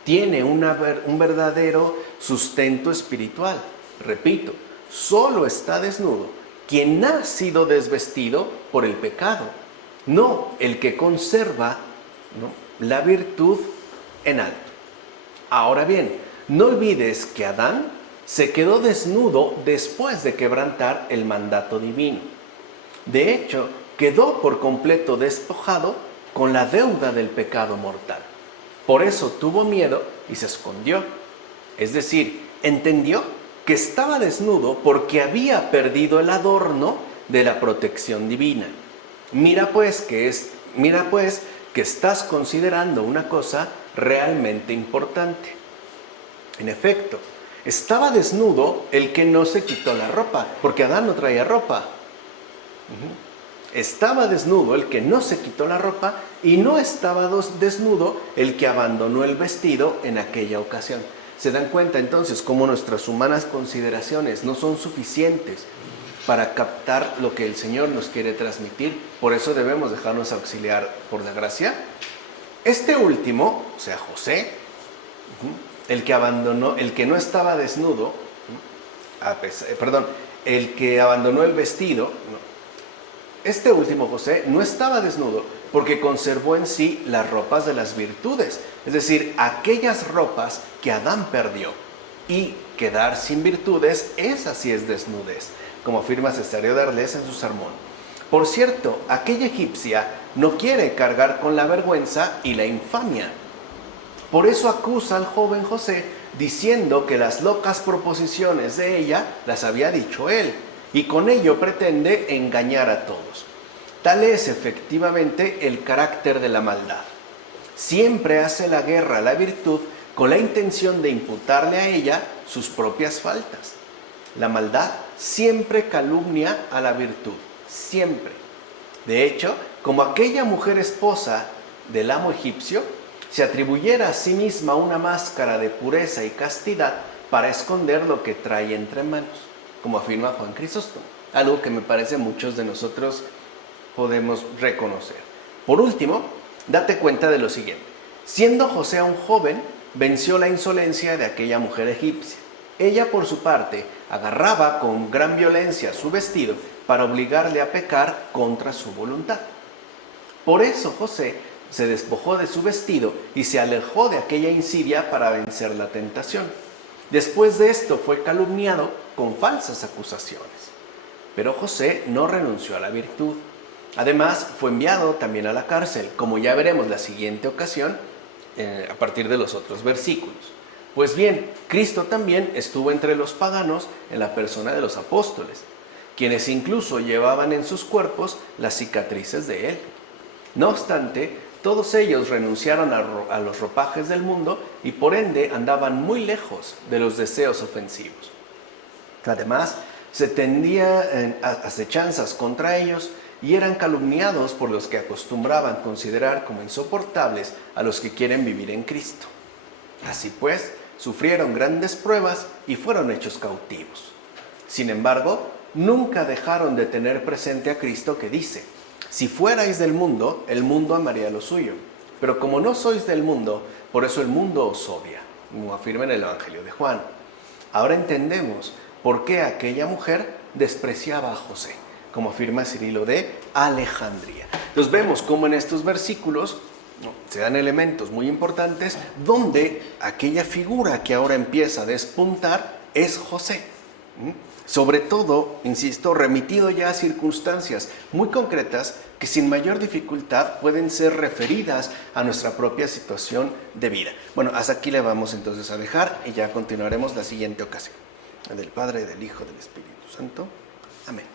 tiene un verdadero sustento espiritual. Repito, solo está desnudo quien ha sido desvestido por el pecado, no el que conserva, ¿no?, la virtud en alto. Ahora bien, no olvides que Adán se quedó desnudo después de quebrantar el mandato divino. De hecho, quedó por completo despojado con la deuda del pecado mortal. Por eso tuvo miedo y se escondió. Es decir, entendió que estaba desnudo porque había perdido el adorno de la protección divina. Mira pues que estás considerando una cosa realmente importante. En efecto, estaba desnudo el que no se quitó la ropa, porque Adán no traía ropa. Estaba desnudo el que no se quitó la ropa y no estaba desnudo el que abandonó el vestido en aquella ocasión. ¿Se dan cuenta entonces cómo nuestras humanas consideraciones no son suficientes para captar lo que el Señor nos quiere transmitir? Por eso debemos dejarnos auxiliar por la gracia. Este último, o sea, José, el que no estaba desnudo, el que abandonó el vestido, este último José no estaba desnudo porque conservó en sí las ropas de las virtudes, es decir, aquellas ropas que Adán perdió. Y quedar sin virtudes, esa sí es desnudez, como afirma Cesario de Arles en su sermón. Por cierto, aquella egipcia no quiere cargar con la vergüenza y la infamia. Por eso acusa al joven José diciendo que las locas proposiciones de ella las había dicho él, y con ello pretende engañar a todos. Tal es efectivamente el carácter de la maldad. Siempre hace la guerra a la virtud con la intención de imputarle a ella sus propias faltas. La maldad siempre calumnia a la virtud, siempre. De hecho, como aquella mujer esposa del amo egipcio, se atribuyera a sí misma una máscara de pureza y castidad para esconder lo que trae entre manos, como afirma Juan Crisóstomo, algo que me parece muchos de nosotros podemos reconocer. Por último, date cuenta de lo siguiente. Siendo José aún joven, venció la insolencia de aquella mujer egipcia. Ella, por su parte, agarraba con gran violencia su vestido para obligarle a pecar contra su voluntad. Por eso José se despojó de su vestido y se alejó de aquella insidia para vencer la tentación. Después de esto fue calumniado con falsas acusaciones. Pero José no renunció a la virtud. Además, fue enviado también a la cárcel, como ya veremos la siguiente ocasión, a partir de los otros versículos. Pues bien, Cristo también estuvo entre los paganos en la persona de los apóstoles, quienes incluso llevaban en sus cuerpos las cicatrices de él. No obstante, todos ellos renunciaron a los ropajes del mundo y por ende andaban muy lejos de los deseos ofensivos. Además, se tendían acechanzas contra ellos y eran calumniados por los que acostumbraban considerar como insoportables a los que quieren vivir en Cristo. Así pues, sufrieron grandes pruebas y fueron hechos cautivos. Sin embargo, nunca dejaron de tener presente a Cristo que dice: si fuerais del mundo, el mundo amaría lo suyo. Pero como no sois del mundo, por eso el mundo os odia, como afirma en el Evangelio de Juan. Ahora entendemos por qué aquella mujer despreciaba a José, como afirma Cirilo de Alejandría. Entonces vemos cómo en estos versículos se dan elementos muy importantes donde aquella figura que ahora empieza a despuntar es José. Sobre todo, insisto, remitido ya a circunstancias muy concretas que sin mayor dificultad pueden ser referidas a nuestra propia situación de vida. Bueno, hasta aquí le vamos entonces a dejar y ya continuaremos la siguiente ocasión. Del Padre, del Hijo, del Espíritu Santo. Amén.